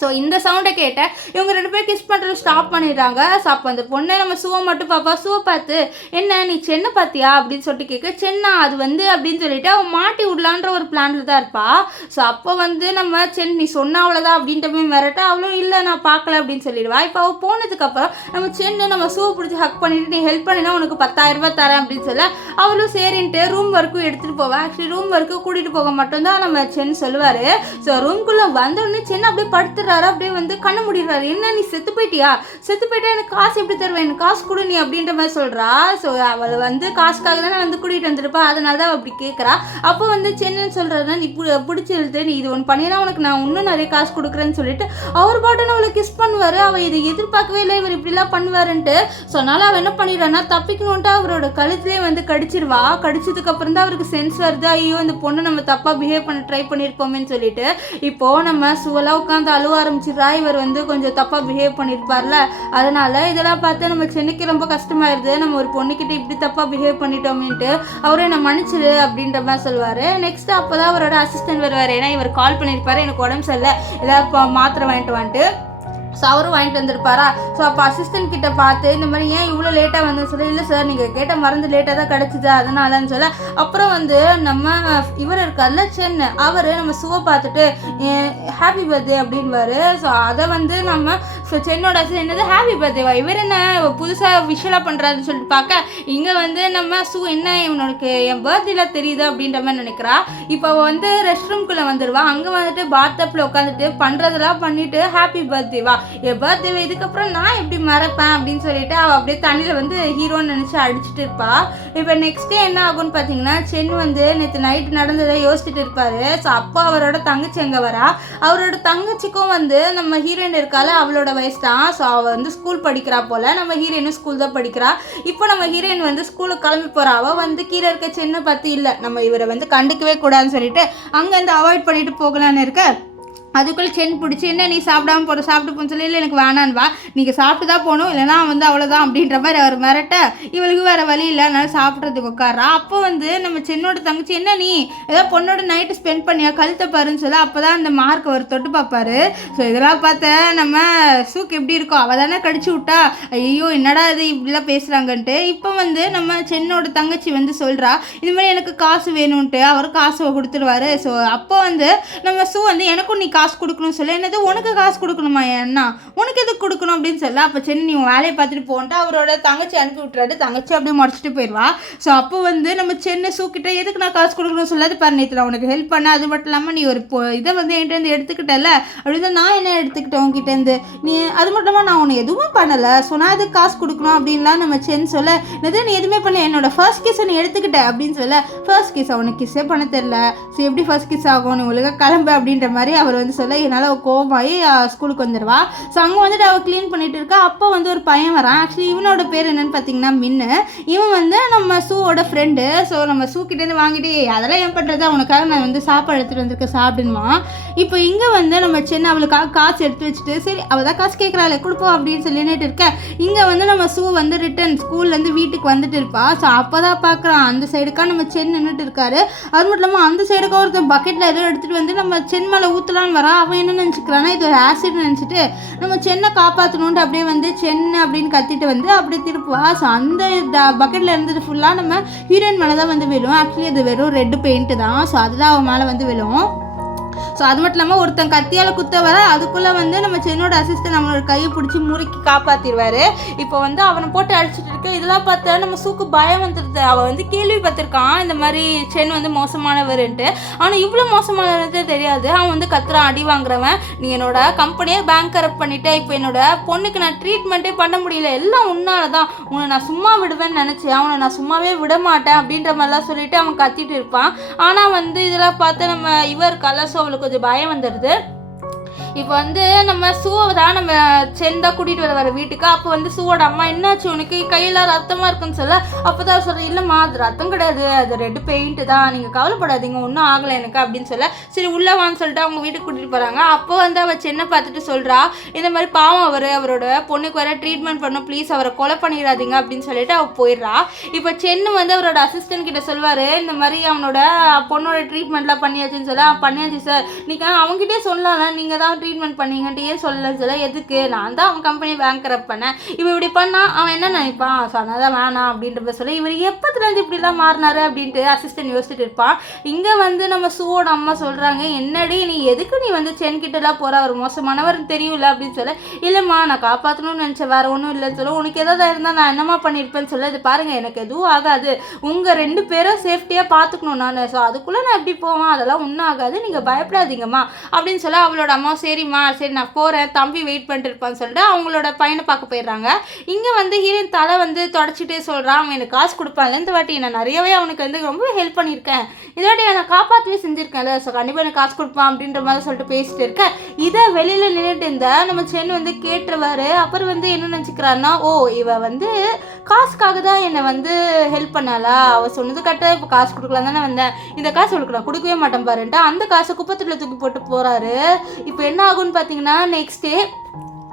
ஸோ இந்த சவுண்டை கேட்ட இவங்க 2 பேர் கிஸ் பண்ணுறது ஸ்டாப் பண்ணிடுறாங்க. ஸோ அப்போ அந்த பொண்ணை நம்ம ஷூவை மட்டும் பார்ப்பா. ஷூவை பார்த்து, என்ன நீ சென்னை பார்த்தியா அப்படின்னு சொல்லிட்டு கேட்க, சென்னா அது வந்து அப்படின்னு சொல்லிட்டு அவன் மாட்டி விடலான்ற ஒரு பிளானில் தான் இருப்பா. ஸோ அப்போ வந்து நம்ம சென் நீ சொன்ன அவ்வளோதான் அப்படின்ற மாதிரி மிரட்ட, அவளும் இல்லை நான் பார்க்கல அப்படின்னு சொல்லிடுவா. இப்போ அவள் போனதுக்கப்புறம் நம்ம சென்னு நம்ம ஷூவை பிடிச்சி ஹக் பண்ணிட்டு, நீ ஹெல்ப் பண்ணினா உனக்கு 10,000 ரூபாய் தரேன் அப்படின்னு சொல்ல, அவளும் சரின்ட்டு ரூம் ஒர்க்கும் எடுத்துகிட்டு போவேன். ஆக்சுவலி ரூம் ஒர்க்கு கூட்டிகிட்டு போக மட்டும்தான் நம்ம சென் சொல்லுவார். ஸோ ரூம்குள்ளே வந்தோடனே சென் அப்படியே படுத்து அப்படியே வந்து கண்ண முடிடுறாரு. என்ன நீ செத்து போயிட்டா எனக்கு காசு எப்படி தருவேன், எனக்கு காசு கொடு நீ அப்படின்ற மாதிரி சொல்றா. ஸோ அவள் வந்து காசுக்காக தானே வந்து கூட்டிகிட்டு வந்துருப்பா, அதனால தான் அப்படி கேட்குறா. அப்போ வந்து சென்னைன்னு சொல்கிறதா, நீ பிடிச்சி எழுத்து, நீ இது ஒன்று பண்ணினா உனக்கு நான் இன்னும் நிறைய காசு கொடுக்குறேன்னு சொல்லிட்டு அவர் பாட்டுன்னு அவளை கிஸ் பண்ணுவார். அவள் இதை எதிர்பார்க்கவே இல்லை, இவர் இப்படிலாம் பண்ணுவாருன்ட்டு. ஸோ அதனால் அவள் என்ன பண்ணிடுறான்னா தப்பிக்கணுன்ட்டு அவரோட கழுத்துலேயே வந்து கடிச்சிருவா. கடிச்சதுக்கு அப்புறம் தான் அவருக்கு சென்ஸ் வருது, ஐயோ இந்த பொண்ணு நம்ம தப்பாக பிஹேவ் பண்ண ட்ரை பண்ணியிருப்போமேன்னு சொல்லிட்டு. இப்போது நம்ம சுவலாக உட்காந்து அழுவ ஆரம்பிச்சிடுறா. இவர் வந்து கொஞ்சம் தப்பாக பிஹேவ் பண்ணியிருப்பார்ல, அதனால் இதெல்லாம் பார்த்து நம்ம சென்னைக்கு ரொம்ப கஷ்டமாயிருது, நம்ம ஒரு பொண்ணுக்கிட்ட இப்படி தப்பாக பிஹேவ் பண்ணிட்டோம்ன்ட்டு. அவரே நான் மன்னிச்சிடு அப்படின்ற மாதிரி சொல்லுவார். நெக்ஸ்ட்டு அப்போ தான் அவரோட அசிஸ்டன்ட் வருவார். ஏன்னா இவர் கால் பண்ணியிருப்பார், எனக்கு உடம்பு சரியில்லை, ஏதாவது மாத்திரை வாங்கிட்டு வந்துட்டு. ஸோ அவரும் வாங்கிட்டு வந்திருப்பாரா. ஸோ அப்போ அசிஸ்டன்ட் கிட்ட பார்த்து இந்த மாதிரி ஏன் இவ்வளோ லேட்டாக வந்து சொல்ல, இல்லை சார் நீங்கள் கேட்ட மருந்து லேட்டாக தான் கிடச்சிது அதனாலன்னு சொல்ல. அப்புறம் வந்து நம்ம இவர் இருக்கார்ல சென்னை, அவர் நம்ம ஷூவை பார்த்துட்டு ஹாப்பி பர்த்டே அப்படின்வாரு. ஸோ அதை வந்து நம்ம ஸோ சென்னோட என்னது ஹாப்பி பர்த்டேவா, இவர் என்ன புதுசாக விஷயலாக பண்ணுறாருன்னு சொல்லிட்டு பார்க்க இங்கே வந்து நம்ம சூ என்ன இவனுக்கு என் பர்த்டேல தெரியுது அப்படின்ற மாதிரி நினைக்கிறா. இப்போ வந்து ரெஸ்ட் ரூம்குள்ளே வந்துடுவா. அங்கே வந்துட்டு பாத்டப்பில் உட்காந்துட்டு பண்ணுறதெல்லாம் பண்ணிட்டு ஹாப்பி பர்த்டேவா, என் பர்த்டேவை இதுக்கப்புறம் நான் எப்படி மறப்பேன் அப்படின்னு சொல்லிட்டு அவள் அப்படியே தண்ணியில் வந்து ஹீரோன்னு நினச்சி அடிச்சுட்டு இருப்பா. இப்போ நெக்ஸ்ட் டே என்ன ஆகும்னு பார்த்தீங்கன்னா சென் வந்து நேற்று நைட்டு நடந்ததை யோசிச்சுட்டு இருப்பாரு. ஸோ அப்போ அவரோட தங்கச்சி அங்கே வரா. அவரோட தங்கச்சிக்கும் வந்து நம்ம ஹீரோயின் இருக்கால அவளோட வயசு தான். ஸோ அவள் வந்து ஸ்கூல் படிக்கிறா போல், நம்ம ஹீரோயினும் ஸ்கூல் தான் படிக்கிறா. இப்போ நம்ம ஹீரோயின் வந்து ஸ்கூலுக்கு கிளம்பி போகிறா. அவள் வந்து கீழே இருக்க சின்ன பற்றி இல்லை நம்ம இவரை வந்து கண்டுக்கவே கூடாதுன்னு சொல்லிட்டு அங்கேருந்து அவாய்ட் பண்ணிட்டு போகலான்னு இருக்க. அதுக்குள்ளே சென் பிடிச்சி என்ன நீ சாப்பிடாம போகிற, சாப்பிட்டு போன்னு சொல்லி இல்லை எனக்கு வேணான்னு வா, நீங்கள் சாப்பிட்டு தான் போகணும் இல்லைனா வந்து அவ்வளோதான் அப்படின்ற மாதிரி அவர் மிரட்ட இவளுக்கு வேறு வழி இல்லை அதனால சாப்பிட்றதுக்கு உட்காரா. அப்போ வந்து நம்ம சென்னோட தங்கச்சி என்ன நீ ஏதோ பொண்ணோட நைட்டு ஸ்பெண்ட் பண்ணியா கழுத்தை பாருன்னு சொல்ல அப்போ தான் அந்த மார்க் அவர் தொட்டு பார்ப்பாரு. ஸோ இதெல்லாம் பார்த்த நம்ம சூக்கு எப்படி இருக்கோ அவள் தானே கடிச்சு விட்டா, ஐயோ என்னடா இது இப்படிலாம் பேசுகிறாங்கன்ட்டு. இப்போ வந்து நம்ம சென்னோட தங்கச்சி வந்து சொல்கிறா இது மாதிரி எனக்கு காசு வேணும்ன்ட்டு. அவர் காசு கொடுத்துருவாரு. ஸோ அப்போ வந்து நம்ம சூ வந்து எனக்கும் நீ காசு கொடுக்கணும்னு சொல்ல என்னது உனக்கு காசு கொடுக்கணுமா என்ன உனக்கு எதுக்கு கொடுக்கணும் அப்படின்னு சொல்ல அப்போ சென்னை நீ வேலையை பார்த்துட்டு போன்ட்டு அவரோட தங்கச்சி அனுப்பி விட்டுறாரு. தங்கச்சி அப்படியே முடிச்சுட்டு போயிடுவா. ஸோ அப்போ வந்து நம்ம சென்னை சூக்கிட்ட எதுக்கு நான் காசு கொடுக்கணும்னு சொல்லாது பாரு நேற்று நான் உனக்கு ஹெல்ப் பண்ண, அது மட்டும் இல்லாமல் நீ ஒரு இதை வந்து என்கிட்ட எடுத்துக்கிட்டல அப்படின்னு நான் என்ன எடுத்துக்கிட்டேன் உங்ககிட்டேருந்து நீ அது மட்டும் இல்லாமல் நான் உன்னை எதுவுமே பண்ணலை ஸோ நான் அதுக்கு காசு கொடுக்கணும் அப்படின்லாம் நம்ம சென் சொல்ல என்னது நீ எதுவுமே பண்ணல என்னோட ஃபர்ஸ்ட் கிஸ்ஸை நீ எடுத்துக்கிட்ட அப்படின்னு சொல்ல ஃபர்ஸ்ட் கிஸ் அவனுக்கு கிஸ்ஸே பண்ண தெரில ஸோ எப்படி ஃபர்ஸ்ட் கிஸ் ஆகும் நீ ஒழுங்காக கிளம்பு அப்படின்ற மாதிரி அவர் வந்து சொல்ல என்னால் கோவமாகி ஸ்கூலுக்கு வந்துடுவா. ஸோ அங்கே வந்துட்டு அவள் க்ளீன் பண்ணிட்டு இருக்கா. அப்போ வந்து ஒரு பையன் வரான். ஆக்சுவலி இவனோட பேர் என்னன்னு பார்த்தீங்கன்னா மின்னு. இவன் வந்து நம்ம சூவோட ஃப்ரெண்டு. ஸோ நம்ம சூ கிட்டேருந்து வாங்கிட்டு அதெல்லாம் ஏன் பண்ணுறது அவனுக்காக நான் வந்து சாப்பாடு எடுத்துகிட்டு வந்திருக்கேன் சாப்பிடுவான். இப்போ இங்கே வந்து நம்ம சென்னை அவளுக்காக காசு எடுத்து வச்சுட்டு சரி அவள் தான் காசு கேட்குறாள் கொடுப்போம் அப்படின்னு சொல்லிட்டு இருக்க. இங்கே வந்து நம்ம சூ வந்து ரிட்டன் ஸ்கூல்லேருந்து வீட்டுக்கு வந்துட்டு இருப்பா. ஸோ அப்போ தான் பார்க்குறான் அந்த சைடுக்காக நம்ம சென் நின்றுட்டு இருக்காரு. அது மட்டும் இல்லாமல் அந்த சைடுக்காக ஒருத்தர் பக்கெட்டில் ஏதோ எடுத்துகிட்டு வந்து நம்ம சென் மேலே ஊற்றலான்னு வரா. அவன் என்ன நினச்சிக்கிறான்னா இது ஒரு ஆசிட் நினச்சிட்டு நம்ம சென்னை காப்பாற்றணுன்ட்டு அப்படியே வந்து சென்னை அப்படின்னு கத்திட்டு வந்து அப்படியே திருப்புவா. ஸோ அந்த பக்கெட்டில் இருந்தது ஃபுல்லாக நம்ம ஹீரோயின் மேலே தான் வந்து விழும். ஆக்சுவலி அது வெறும் ரெட் பெயிண்ட்டு தான். ஸோ அதுதான் அவன் மேலே வந்து விழும். ஸோ அது மட்டும் இல்லாமல் ஒருத்தன் கத்தியால் குத்த வர அதுக்குள்ளே வந்து நம்ம சென்னோட அசிஸ்டன்ட் நம்மளோட கையை பிடிச்சி முறுக்கி காப்பாற்றிடுவார். இப்போ வந்து அவனை போட்டு அடிச்சுட்டு இருக்க. இதெல்லாம் பார்த்தா நம்ம சூக்கு பயம் வந்துடுது. அவள் வந்து கேள்விப்பட்டிருக்கான் இந்த மாதிரி சென் வந்து மோசமானவருன்ட்டு. ஆனால் இவ்வளோ மோசமானது தெரியாது. அவன் வந்து கத்துறான் அடி வாங்குறவன் நீ என்னோட கம்பெனியை பேங்க் கரப்ட் பண்ணிவிட்டு இப்போ என்னோட பொண்ணுக்கு நான் ட்ரீட்மெண்ட்டே பண்ண முடியல எல்லாம் உன்னால தான் உன்னை நான் சும்மா விடுவேன்னு நினச்சேன் அவனை நான் சும்மாவே விட மாட்டேன் அப்படின்ற மாதிரிலாம் சொல்லிட்டு அவன் கத்திட்டு இருப்பான். ஆனால் வந்து இதெல்லாம் பார்த்து நம்ம இவர் கலசோ அவளுக்கு கொஞ்சம் பயம் வந்துடுது. இப்போ வந்து நம்ம சூவை தான் நம்ம சென் தான் கூட்டிகிட்டு வர வீட்டுக்கு. அப்போ வந்து சூவோட அம்மா என்னாச்சு உனக்கு கையில் ரத்தமாக இருக்குன்னு சொல்ல அப்போ தான் சொல்கிறேன் இல்லைம்மா அது ரத்தம் கிடையாது அது ரெட் பெயிண்ட்டு தான் நீங்கள் கவலைப்படாதீங்க ஒன்றும் ஆகலை எனக்கு அப்படின்னு சொல்ல சரி உள்ளே வான்னு சொல்லிட்டு அவங்க வீட்டுக்கு கூட்டிகிட்டு போகிறாங்க. அப்போ வந்து அவள் சென்னை பார்த்துட்டு சொல்கிறா இந்த மாதிரி பாவம் அவரோட பொண்ணுக்கு வர ட்ரீட்மெண்ட் பண்ணணும் ப்ளீஸ் அவரை கொலை பண்ணிடாதீங்க அப்படின்னு சொல்லிட்டு அவள் போயிடுறா. இப்போ சென்னு வந்து அவரோட அசிஸ்டன்ட் கிட்ட சொல்வார் இந்த மாதிரி அவனோட பொண்ணோட ட்ரீட்மெண்ட்லாம் பண்ணியாச்சுன்னு சொல்ல பண்ணியாச்சு சார் நீங்கள் அவங்ககிட்டே சொல்லலாம் நீங்கள் தான் ட்ரீட்மெண்ட் பண்ணீங்கன்ட்டு ஏன் சொல்லலன்னு சொல்ல எதுக்கு நான் தான் அவன் கம்பெனி பேங்க் கரப்ட் பண்ணேன் இப்போ இப்படி பண்ணால் அவன் என்ன நினைப்பான் ஸோ அதனால தான் வேணாம் அப்படின்ற சொல்ல இவர் எப்போத்துலேருந்து இப்படிலாம் மாறினாரு அப்படின்ட்டு அசிஸ்டன்ட் யோசிச்சுட்டு இருப்பான். இங்கே வந்து நம்ம சூவோட அம்மா சொல்கிறாங்க என்னடி நீ எதுக்கு நீ வந்து சென் கிட்டலாம் போகிற அவர் மோசமானவர் தெரியல அப்படின்னு சொல்ல இல்லைம்மா நான் காப்பாற்றணும்னு நினச்சேன் வேறு ஒன்றும் இல்லைன்னு சொல்ல உனக்கு எதாவது இருந்தால் நான் என்னம்மா பண்ணியிருப்பேன்னு சொல்ல இது பாருங்கள் எனக்கு எதுவும் ஆகாது உங்கள் 2 பேரும் சேஃப்டியாக பார்த்துக்கணும் நான் ஸோ அதுக்குள்ளே நான் எப்படி போவேன் அதெல்லாம் ஒன்றும் ஆகாது நீங்கள் பயப்படாதீங்கம்மா அப்படின்னு சொல்ல அவளோட அம்மா சரிம்மா சரி நான் போகிறேன் தம்பி வெயிட் பண்ணிட்டு இருப்பான்னு சொல்லிட்டு அவங்களோட பையனை பார்க்க போயிடுறாங்க. இங்கே வந்து ஹீரோயின் தலை வந்து தொடச்சிட்டே சொல்கிறான் அவன் எனக்கு காசு கொடுப்பான்ல இந்த வாட்டி நான் நிறையவே அவனுக்கு வந்து ரொம்ப ஹெல்ப் பண்ணியிருக்கேன் இந்த வாட்டி நான் காப்பாற்றவே செஞ்சுருக்கேன்ல ஸோ கண்டிப்பாக எனக்கு காசு கொடுப்பான் அப்படின்ற மாதிரி சொல்லிட்டு பேசிட்டு இருக்கேன். இதை வெளியில் நின்றுட்டு இருந்தா நம்ம சென் வந்து கேட்டுருவார். அப்புறம் வந்து என்ன நினச்சிக்கிறான்னா ஓ இவ வந்து காசுக்காக தான் என்னை வந்து ஹெல்ப் பண்ணாளா அவள் சொன்னது கரெக்டாக இப்போ காசு கொடுக்கலாம் தானே வந்தேன் இந்த காசு அவளுக்கு நான் கொடுக்கவே மாட்டேன் பாருன்ட்டு அந்த காசை குப்பத்தில் தூக்கி போட்டு போகிறாரு. இப்போ என்ன ஆகும்னு பார்த்தீங்கன்னா நெக்ஸ்ட் டே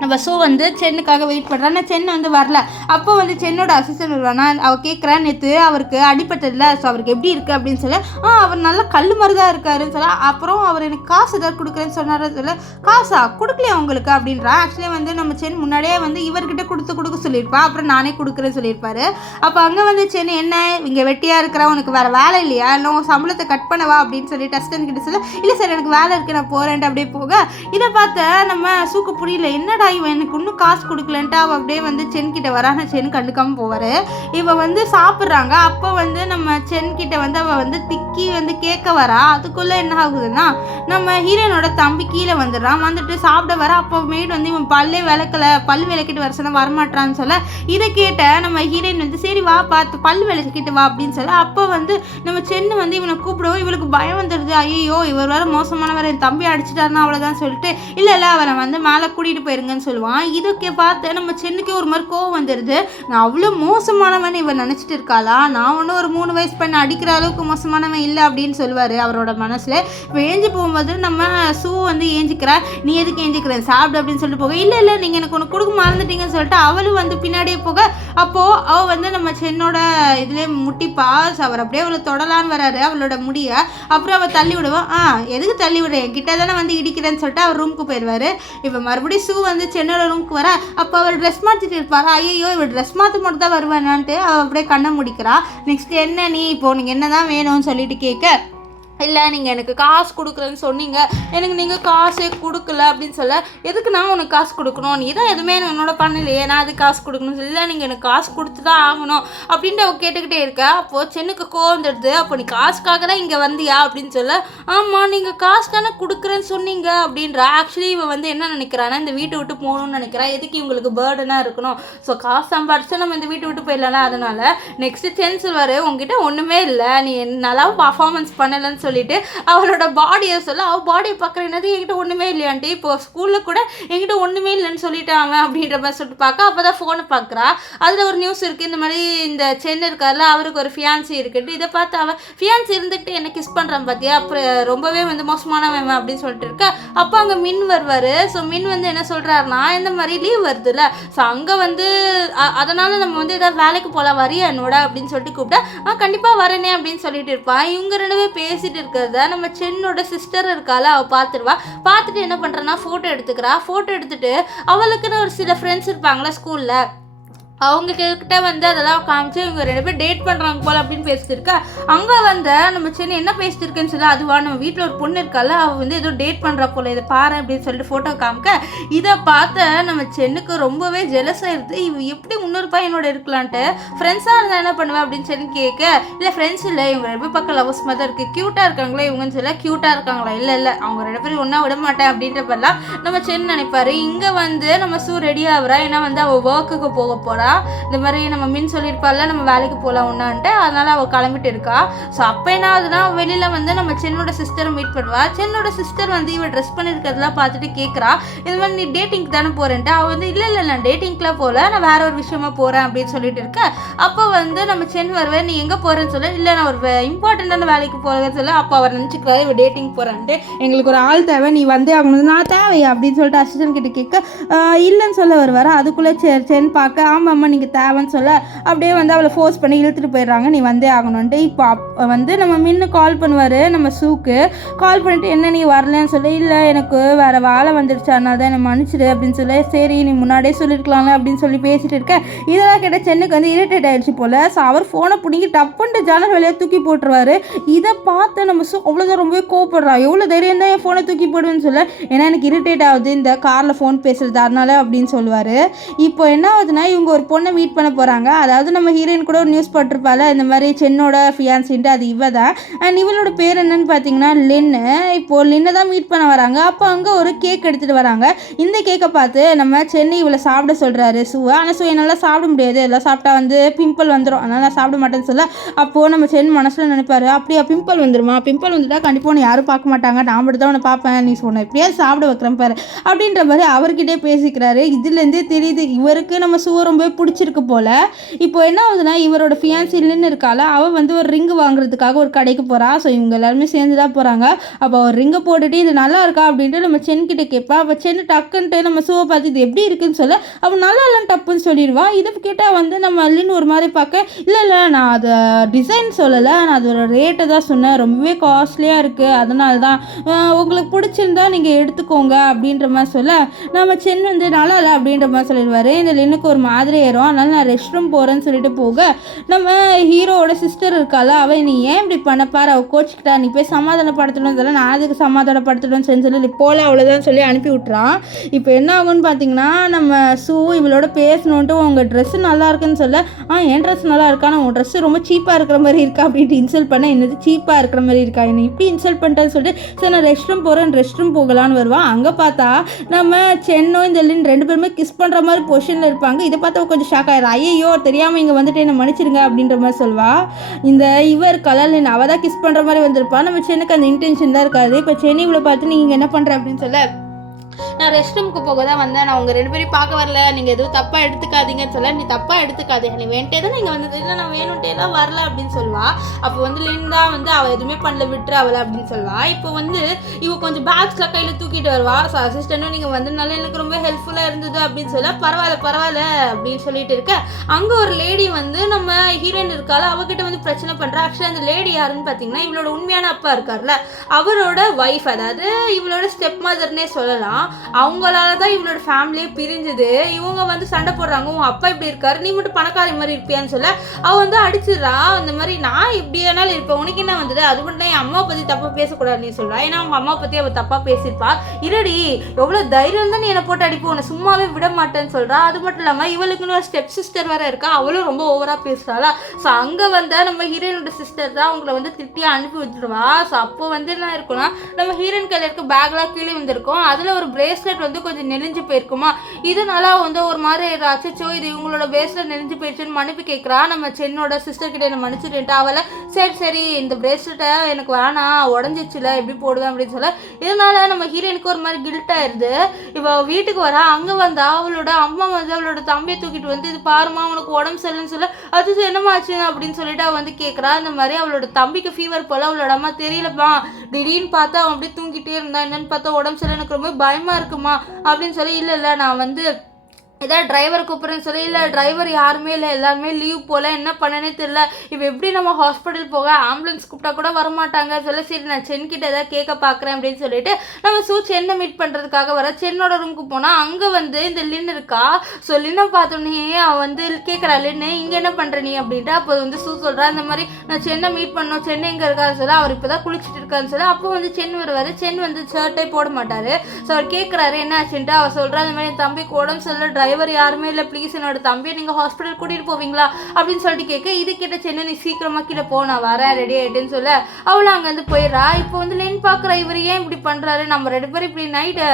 நம்ம ஷோ வந்து சென்னுக்காக வெயிட் பண்ணுறான். ஆனால் சென்னை வந்து வரல. அப்போ வந்து சென்னோட அசிஸ்டன்ட் வருவானா அவள் கேட்குறான் நேற்று அவருக்கு அடிப்பட்டதில்ல ஸோ அவருக்கு எப்படி இருக்குது அப்படின்னு சொல்ல அவர் நல்லா கல் மாதிரி தான் இருக்காருன்னு சொல்ல அப்புறம் அவர் எனக்கு காசு ஏதாவது கொடுக்குறேன்னு சொன்னார்னு சொல்ல காசா கொடுக்கலையா அவங்களுக்கு அப்படின்றா. ஆக்சுவலி வந்து நம்ம சென் முன்னாடியே வந்து இவர்கிட்ட கொடுக்க சொல்லியிருப்பா அப்புறம் நானே கொடுக்குறேன்னு சொல்லியிருப்பாரு. அப்போ அங்கே வந்து சென்னை என்ன இங்கே வெட்டியாக இருக்கிற உனக்கு வேறு வேலை இல்லையா இல்லை உன் சம்பளத்தை கட் பண்ணவா அப்படின்னு சொல்லி அசிஸ்டன்ட் கிட்ட சொல்ல இல்லை சார் எனக்கு வேலை இருக்குது நான் போகிறேன்ட்டு அப்படியே போக இதை பார்த்த நம்ம சூக்கு புரியல என்னடா இவன் எனக்கு இன்னும் காசு கொடுக்கலன்ட்டு அவள் அப்படியே வந்து சென் கிட்ட வரா. ஆனால் சென் கண்டுக்காமல் போவார். இவள் வந்து சாப்பிட்றாங்க. அப்போ வந்து நம்ம சென் கிட்ட வந்து அவள் வந்து திக்கி வந்து கேட்க வரா. அதுக்குள்ளே என்ன ஆகுதுன்னா நம்ம ஹீரோனோட தம்பி கீழே வந்துடுறான். வந்துட்டு சாப்பிட வர. அப்போ மேட் வந்து இவன் பல்லே விளக்கலை, பல் விளக்கிட்டு வர சொன்னால் வரமாட்டான்னு சொல்ல இதை கேட்ட நம்ம ஹீரோயின் வந்து சரி வா பார்த்து பல் விளக்கிட்டு வா அப்படின்னு சொல்ல அப்போ வந்து நம்ம சென்னு வந்து இவனை கூப்பிடவும் இவளுக்கு பயம் வந்துடுது. ஐயோ இவர் வேறு மோசமானவர், என் தம்பி அடிச்சிட்டாருன்னா அவ்வளோதான் சொல்லிட்டு இல்லை அவரை வந்து மேலே கூட்டிகிட்டு போயிருங்கன்னு சொல்லுவான். இதுக்கு பார்த்து நம்ம சென்னுக்கு ஒரு மாதிரி கோவம் வந்துடுது. நான் அவ்வளோ மோசமானவன் இவன் நினச்சிட்டு இருக்காளா, நான் ஒன்றும் ஒரு 3 வயசு பண்ண அடிக்கிற அளவுக்கு மோசமானவன் இல்லை அப்படின்னு சொல்லுவார் அவரோட மனசில். இப்போ ஏஞ்சி போகும்போது நம்ம ஷூ வந்து ஏஞ்சிக்கிறா. நீ எதுக்கு ஏஞ்சிக்கிறேன் சாப்பிடு அப்படின்னு சொல்லிட்டு போக இல்லை நீங்கள் எனக்கு ஒன்று கொடுக்க மறந்துட்டீங்கன்னு சொல்லிட்டு அவளும் வந்து பின்னாடியே போக அப்போது அவள் வந்து நம்ம சென்னோட இதுலேயே முட்டிப்பா. அவர் அப்படியே அவளை தொடலான்னு வராரு அவளோட முடிய. அப்புறம் அவள் தள்ளி விடுவான். எதுக்கு தள்ளி விடுறேன், என்கிட்ட தானே வந்து இடிக்கிறேன்னு சொல்லிட்டு அவர் ரூமுக்கு போயிடுவார். இப்போ மறுபடியும் ஷூ வந்து சென்னோட ரூமுக்கு வர. அப்போ அவர் ட்ரெஸ் மாற்றிட்டு இருப்பார். ஐயோ இவர் ட்ரெஸ் மாற்ற மட்டும் தான் வருவானான்ட்டு அவள் அப்படியே கண்ணை முடிக்கிறா. நெக்ஸ்ட் என்ன நீ இப்போ நீங்கள் என்ன தான் வேணும்னு சொல்லிட்டு கேட்க இல்லை நீங்கள் எனக்கு காசு கொடுக்குறேன்னு சொன்னீங்க, எனக்கு நீங்கள் காசே கொடுக்கல அப்படின்னு சொல்ல எதுக்கு நான் உனக்கு காசு கொடுக்கணும், நீ தான் எதுவுமே என்னோட பண்ணலையே நான் அது காசு கொடுக்கணும் சொல்லி இல்லை நீங்கள் எனக்கு காசு கொடுத்து தான் ஆகணும் அப்படின்ட்டு அவள் கேட்டுக்கிட்டே இருக்க. அப்போது சென்னுக்கு கோவம் வந்துடுது. அப்போ நீ காசுக்காக தான் இங்கே வந்தியா அப்படின்னு சொல்ல ஆமாம் நீங்கள் காசு தானே கொடுக்குறேன்னு சொன்னீங்க அப்படின்றா. ஆக்சுவலி இவன் வந்து என்ன நினைக்கிறான்னா இந்த வீட்டை விட்டு போகணும்னு நினைக்கிறான். எதுக்கு இவங்களுக்கு பேர்டனாக இருக்கணும், ஸோ காசு சம்பாரிச்சு நம்ம இந்த வீட்டை விட்டு போயிடலாம். அதனால் நெக்ஸ்ட்டு சென் சொல்வார் உங்ககிட்ட ஒன்றுமே இல்லை, நீ நல்லா பர்ஃபார்மன்ஸ் பண்ணலைன்னு சொல்லிட்டு அவளோட பாடியை சொல்ல அவள் பாடியை பார்க்குற என்னது என்கிட்ட ஒன்றுமே இல்லையான்ட்டு. இப்போ ஸ்கூலில் கூட என்கிட்ட ஒன்றுமே இல்லைன்னு சொல்லிட்டாங்க அப்படின்ற மாதிரி சொல்லிட்டு பார்க்க அப்போ தான் ஃபோனை பார்க்குறா. அதில் ஒரு நியூஸ் இருக்குது, இந்த மாதிரி இந்த சென்னை இருக்கார்ல அவருக்கு ஒரு ஃபியான்சி இருக்குட்டு. இதை பார்த்து அவள் ஃபியான்சி இருந்துக்கிட்டு என்ன கிஸ் பண்ணுறான் பார்த்தியா, அப்புறம் ரொம்பவே வந்து மோசமானவன் அப்படின்னு சொல்லிட்டு இருக்க. அப்போ அங்கே மின் வருவார். ஸோ மின் வந்து என்ன சொல்கிறாருன்னா இந்த மாதிரி லீவ் வருதுல்ல, ஸோ அங்கே வந்து அதனால் நம்ம வந்து ஏதாவது வேலைக்கு போகலாம் வரியா என்னோட அப்படின்னு சொல்லிட்டு கூப்பிட்டா கண்டிப்பாக வரேனே அப்படின்னு சொல்லிட்டு இருப்பான். இவங்க 2 பேரும் பேசிட்டு இருக்கிறத நம்ம சென்னோட சிஸ்டர் இருக்கால அவள் பார்த்துருவா. பார்த்துட்டு என்ன பண்ணுறான்னா ஃபோட்டோ எடுத்துக்கிறா. ஃபோட்டோ எடுத்துட்டு அவளுக்குன்னு ஒரு சில ஃப்ரெண்ட்ஸ் இருப்பாங்களா ஸ்கூலில், அவங்க கிட்ட வந்து அதெல்லாம் காமிச்சு இவங்க 2 பேர் டேட் பண்ணுறாங்க போல் அப்படின்னு பேசிட்டு இருக்கா. அங்கே வந்து நம்ம சென்னை என்ன பேசிட்டு இருக்கேன்னு சொல்லி அதுவா நம்ம வீட்டில் ஒரு பொண்ணு இருக்கால அவள் வந்து ஏதோ டேட் பண்ணுறா போல், இதை பாரு அப்படின்னு சொல்லிட்டு ஃபோட்டோ காமிக்க இதை பார்த்த நம்ம சென்னுக்கு ரொம்பவே ஜெலஸாக இருக்குது. இவ எப்படி 300 பையனோட இருக்கலான்ட்டு ஃப்ரெண்ட்ஸாக இருந்தால் என்ன பண்ணுவேன் அப்படின்னு சொல்லி கேட்க இல்லை ஃப்ரெண்ட்ஸ் இல்லை இவங்க 2 பேர் பக்கம் லவ்ஸ் மாதிரி தான் இருக்குது, க்யூட்டாக இருக்காங்களே இவங்கன்னு சொல்ல க்யூட்டாக இருக்காங்களா இல்லை அவங்க 2 பேரும் ஒன்றா விட மாட்டேன் அப்படின்ற மாதிரிலாம் நம்ம சென்னு நினைப்பாரு. இங்கே வந்து நம்ம ஷூ ரெடி ஆகுறா. ஏன்னா வந்து அவள் ஒர்க்குக்கு போக போகிறா. இந்த மாதிரி நம்ம மின் சொல்லியிருப்பால நம்ம வேலைக்கு போகலாம் ஒன்றான்ட்டு அதனால் அவள் கிளம்பிட்டு இருக்கா. ஸோ அப்போ என்ன ஆகுதுன்னா வெளியில் வந்து நம்ம சென்னோட சிஸ்டரை மீட் பண்ணுவா. சென்னோட சிஸ்டர் வந்து இவள் ட்ரெஸ் பண்ணியிருக்கிறதுலாம் பார்த்துட்டு கேட்குறா இது மாதிரி நீ டேட்டிங்க்கு தானே போகிறேன்ட்டு. அவள் வந்து இல்லை நான் டேட்டிங்க்கெலாம் போகல, நான் வேற ஒரு விஷயமா போகிறேன் அப்படின்னு சொல்லிட்டு இருக்க. அப்போ வந்து நம்ம சென் வருவேன் நீ எங்கே போகிறேன்னு சொல்ல இல்லை நான் ஒரு இம்பார்ட்டண்ட்டான வேலைக்கு போகிறேன்னு சொல்ல அப்போ அவர் நினச்சிக்கிறாரு இவள் டேட்டிங் போகிறான்ட்டு. எங்களுக்கு ஒரு ஆள் தேவை, நீ வந்தே ஆகணும். நான் தேவையா அப்படின்னு சொல்லிட்டு அசிஸ்டன்ட் கிட்ட கேட்க இல்லைன்னு சொல்ல வருவார். அதுக்குள்ளே சென் பார்க்க ஆமாம்மா நீங்கள் தேவைன்னு சொல்ல அப்படியே வந்து அவளை ஃபோர்ஸ் பண்ணி இழுத்துட்டு போயிடுறாங்க நீ வந்தே ஆகணுன்ட்டு. இப்போ வந்து நம்ம மின்னு கால் பண்ணுவார் நம்ம ஷூக்கு. கால் பண்ணிட்டு என்ன நீ வரலன்னு சொல்லி இல்லை எனக்கு வேறு வேலை வந்துடுச்சு அதனால தான் என்னை மன்னிச்சிடு அப்படின்னு சொல்லி சரி நீ முன்னாடியே சொல்லியிருக்கலாம்ல அப்படின்னு சொல்லி பேசிட்டு இருக்க. இதெல்லாம் கேட்டால் சென்னுக்கு வந்து இரிட்டேட் ஆகிடுச்சு போல். ஸோ அவர் ஃபோனை பிடிங்கி டப்புன்ட்டு ஜன்னல் வெளியே தூக்கி போட்டுருவார். இதை பார்த்து நம்ம ஷூ அவ்வளோதான் ரொம்பவே கோவப்படுறா. எவ்வளோ தைரியம் தான் என் ஃபோனை தூக்கி போடுவேன்னு சொல்ல ஏன்னா எனக்கு இரிட்டேட் ஆகுது இந்த காரில் ஃபோன் பேசுகிறது அதனால அப்படின்னு சொல்லுவார். இப்போ என்ன ஆகுதுன்னா இவங்க ஒரு பொண்ணை மீட் பண்ண போகிறாங்க. அதாவது நம்ம ஹீரோயின் கூட ஒரு நியூஸ் போட்டிருப்பால இந்த மாதிரி சென்னோட ஃபியான்சின்ட்டு அது இவ தான். அண்ட் இவளோட பேர் என்னன்னு பார்த்தீங்கன்னா லின்னு. இப்போது லின்னை தான் மீட் பண்ண வராங்க. அப்போ அங்கே ஒரு கேக் எடுத்துகிட்டு வராங்க. இந்த கேக்கை பார்த்து நம்ம சென்னை இவளை சாப்பிட சொல்கிறாரு ஷூவை. ஆனால் ஷூ என்னால் சாப்பிட முடியாது, எல்லாம் சாப்பிட்டா வந்து பிம்பிள் வந்துடும் அதனால் நான் சாப்பிட மாட்டேன்னு சொல்ல அப்போது நம்ம சென் மனசில் நினைப்பாரு அப்படியா பிம்பிள் வந்துடுமா, பிம்பிள் வந்துட்டா கண்டிப்பாக உன்னை யாரும் பார்க்க மாட்டாங்க, நான் மட்டும் தான் உன்னை பார்ப்பேன், நீ சொன்ன எப்படியாவது சாப்பிட வைக்கிறேன் பாரு அப்படின்ற மாதிரி அவர்கிட்டே பேசிக்கிறாரு. இதுலேருந்தே தெரியுது இவருக்கு நம்ம ஷூவை ரொம்ப பிடிச்சிருக்கு போல். இப்போ என்ன ஆகுதுன்னா இவரோட ஃபியான்சின்னு இருக்கால அவள் வந்து ஒரு ரிங்கு வாங்குறதுக்காக ஒரு கடைக்கு போகிறா. ஸோ இவங்க எல்லாருமே சேர்ந்து தான் போகிறாங்க. அப்போ ஒரு ரிங்கை போட்டுட்டு இது நல்லா இருக்கா அப்படின்ட்டு நம்ம சென் கிட்ட கேட்பா. அப்போ சென்னு டக்குன்ட்டு நம்ம ஷூவை பார்த்து இது எப்படி இருக்குன்னு சொல்ல அவள் நல்லா இல்லைன்னு டப்புன்னு சொல்லிடுவா. இதை கேட்டால் வந்து நம்ம அல்லின்னு ஒரு மாதிரி பார்க்க இல்லை நான் அதை டிசைன் சொல்லலை, நான் அதோட ரேட்டை தான் சொன்னேன், ரொம்பவே காஸ்ட்லியாக இருக்குது அதனால தான் உங்களுக்கு பிடிச்சிருந்தா நீங்கள் எடுத்துக்கோங்க அப்படின்ற மாதிரி சொல்ல நம்ம சென் வந்து நல்லா இல்லை அப்படின்ற மாதிரி சொல்லிடுவார். இந்த லின்னுக்கு ஒரு மாதிரி சரியாயிரும், அதனால நான் ரெஸ்ட் ரூம் போகிறேன்னு சொல்லிட்டு போக நம்ம ஹீரோவோட சிஸ்டர் இருக்கால, அவள் நீ ஏன் இப்படி பண்ணப்பாரு, அவள் கோச்சிக்கிட்டா, நீ போய் சமாதானப்படுத்தணும்னு சொல்ல, நான் அதுக்கு சமாதானப்படுத்தணும்னு சொல்லி போல அவ்வளோதான் சொல்லி அனுப்பி விட்றான். இப்போ என்ன ஆகும்னு பார்த்தீங்கன்னா, நம்ம சூ இவளோட பேசணுன்ட்டு உங்கள் ட்ரெஸ்ஸு நல்லா இருக்குன்னு சொல்ல, என் ட்ரெஸ் நல்லா இருக்கா, நான் உன் ட்ரெஸ்ஸு ரொம்ப சீப்பாக இருக்கிற மாதிரி இருக்கா அப்படின்ட்டு இன்சல்ட் பண்ண, என்னது சீப்பாக இருக்கிற மாதிரி இருக்கா, என்னை இப்படி இன்சல்ட் பண்ணிட்டேன்னு சொல்லிட்டு சரி நான் ரெஸ்ட் ரூம் போகிறேன், ரெஸ்ட் ரூம் போகலான்னு வருவான். அங்கே பார்த்தா நம்ம சென்னோ இந்த லின் 2 பேருமே கிஸ் பண்ணுற மாதிரி பொசிஷனில் இருப்பாங்க. இதை பார்த்தா கொஞ்சம் ஷாக் ஆயிடும். ஐயோ தெரியாமல் இங்கே வந்துட்டு என்ன மன்னிச்சிருங்க அப்படின்ற மாதிரி சொல்வா. இந்த இவர் கலர்லின் அவள் தான் கிஸ் பண்ணுற மாதிரி வந்திருப்பா. நம்ம சென்னுக்கு அந்த இன்டென்ஷன் தான் இருக்காது. இப்போ சென்னை இவ்வளோ பார்த்து நீங்கள் என்ன பண்ணுற அப்படின்னு சொல்ல, நான் ரெஸ்ட் ரூமுக்கு போக தான் வந்தேன், நான் உங்கள் 2 பேரையும் பார்க்க வரல, நீங்கள் எதுவும் தப்பாக எடுத்துக்காதீங்கன்னு சொல்ல, நீ தப்பாக எடுத்துக்காதே, நீ வேண்டே தான் நீங்கள் வந்தது, இல்லை நான் வேணுன்ட்டே தான் வரல அப்படின்னு சொல்லுவா. அப்போ வந்து லிண்டா வந்து அவள் எதுவுமே பண்ணல, விட்டுரு அவளை அப்படின்னு சொல்லுவா. இப்போ வந்து இவ கொஞ்சம் பேக்ஸில் கையில் தூக்கிட்டு வருவா. ஸோ அசிஸ்டண்ட்டும் நீங்கள் வந்ததுனால எனக்கு ரொம்ப ஹெல்ப்ஃபுல்லாக இருந்தது அப்படின்னு சொல்ல, பரவாயில்ல அப்படின்னு சொல்லிட்டு இருக்க, அங்கே ஒரு லேடி வந்து நம்ம ஹீரோயின் இருக்கால அவகிட்ட வந்து பிரச்சனை பண்ணுறா. ஆக்சுவலாக அந்த லேடி யாருன்னு பார்த்தீங்கன்னா இவளோட உண்மையான அப்பா இருக்கார்ல அவரோட ஒய்ஃப், அதாவது இவளோட ஸ்டெப் மதர்னே சொல்லலாம். அவங்களால தான் இவளோட ஃபேமிலியே பிரிஞ்சுது. இவங்க வந்து சண்டை போடுறாங்க, உன் அப்பா இப்படி இருக்காரு, நீ மட்டும் பணக்காரி மாதிரி இருப்பியான்னு சொல்ல, அவள் வந்து அடிச்சிடறா. அந்த மாதிரி நான் இப்படி ஆனாலும் இருப்பேன், உனக்கு என்ன வந்தது, அது மட்டும் என் அம்மாவை பற்றி தப்பாக பேசக்கூடாது நீ சொல்கிறா. ஏன்னா அவங்க அம்மாவை பற்றி அவள் தப்பாக பேசியிருப்பா. இருடி எவ்வளோ தைரியம் தான் நீ என்னை போட்டு அடிப்போம், உன்னை சும்மாவே விட மாட்டேன்னு சொல்கிறா. அது மட்டும் இல்லாமல் இவளுக்குன்னு ஒரு ஸ்டெப் சிஸ்டர் வேறு இருக்கா, அவளும் ரொம்ப ஓவராக பேசுகிறாளா. ஸோ அங்கே வந்த நம்ம ஹீரோயினோட சிஸ்டர் தான் அவங்கள வந்து திட்டியாக அனுப்பி வச்சுருவா. ஸோ அப்போ வந்து என்ன இருக்குன்னா, நம்ம ஹீரோயின் கையில் இருக்க பேக்லாம் கீழே வந்திருக்கும், அதில் ஒரு பிரேஸ்லெட் வந்து கொஞ்சம் நெளிஞ்சு போயிருக்குமா. இதனால வந்து ஒரு மாதிரி அச்சோ இது இவங்களோட பிரேஸ்லெட் நெளிஞ்சு போயிடுச்சுன்னு மன்னிப்பு கேட்குறா. நம்ம சென்னோட சிஸ்டர் கிட்ட என்ன மன்னிச்சுட்டு அவளை சரி இந்த பிரேஸ்லெட்டை எனக்கு வேணாம், உடஞ்சிச்சுல எப்படி போடுவேன் அப்படின்னு சொல்ல, இதனால நம்ம ஹீரோயினுக்கு ஒரு மாதிரி கில்ட் ஆயிடுது. இவ வீட்டுக்கு வரா. அங்கே வந்தா அவளோட அம்மா வந்து அவளோட தம்பியை தூக்கிட்டு வந்து இது பாருமா உனக்கு உடம்பு சரியில்லைன்னு சொல்ல, அது என்னமாச்சு அப்படின்னு சொல்லிட்டு அவள் வந்து கேட்குறா. இந்த மாதிரி அவளோட தம்பிக்கு ஃபீவர் போல, அவளோட அம்மா தெரியலப்பா திடீர்னு பார்த்தா அவன் அப்படியே தூங்கிட்டே இருந்தா, என்னன்னு பார்த்தா உடம்பு சரியில்லை, எனக்கு ரொம்ப பயமா இருக்குமா அப்படின்னு சொல்லி, இல்லை நான் வந்து ஏதாவது டிரைவர் கூப்பிட்றேன்னு சொல்லி, இல்லை டிரைவர் யாருமே இல்லை, எல்லாருமே லீவ் போல், என்ன பண்ணனே தெரியல, இப்போ எப்படி நம்ம ஹாஸ்பிட்டல் போக, ஆம்புலன்ஸ் கூப்பிட்டா கூட வரமாட்டாங்க சொல்ல, சரி நான் சென்கிட்ட ஏதாவது கேட்க பார்க்குறேன் அப்படின்னு சொல்லிட்டு நம்ம சென்னை மீட் பண்ணுறதுக்காக வர. சென்னோட ரூமுக்கு போனால் அங்கே வந்து இந்த லின் இருக்கா. ஸோ லின்னை பார்த்தோன்னே அவள் வந்து கேட்குறா, லின்னு இங்கே என்ன பண்ணுற நீ அப்படின்ட்டு. அப்போ வந்து சொல்கிறா, இந்த மாதிரி நான் சென்னை மீட் பண்ணோம், சென்னை எங்கே இருக்கான்னு சொல்ல, அவர் இப்போ தான் குளிச்சுட்டு இருக்கான்னு சொல்ல, அப்போ வந்து சென் வருவார். சென் வந்து ஷர்ட்டே போட மாட்டார். ஸோ அவர் கேட்குறாரு என்ன ஆச்சுன்ட்டு. அவள் சொல்கிறா, இந்த மாதிரி என் தம்பிக்கு உடம்பு சொல்ல, டிரைவர் யாருமே இல்லை, ப்ளீஸ் என்னோட தம்பியை நீங்கள் ஹாஸ்பிட்டல் கூட்டிகிட்டு போவீங்களா அப்படின்னு சொல்லிட்டு கேட்க, இது கிட்ட சென்னை நீ சீக்கிரமாக கீழே போ, நான் வரேன் ரெடி ஆகிட்டேன்னு சொல்ல அவளும் அங்கேருந்து போயிடுறா. இப்போ வந்து லின் பார்க்குற, இவர் ஏன் இப்படி பண்ணுறாரு, நம்ம 2 பேரும் இப்படி நைட்டு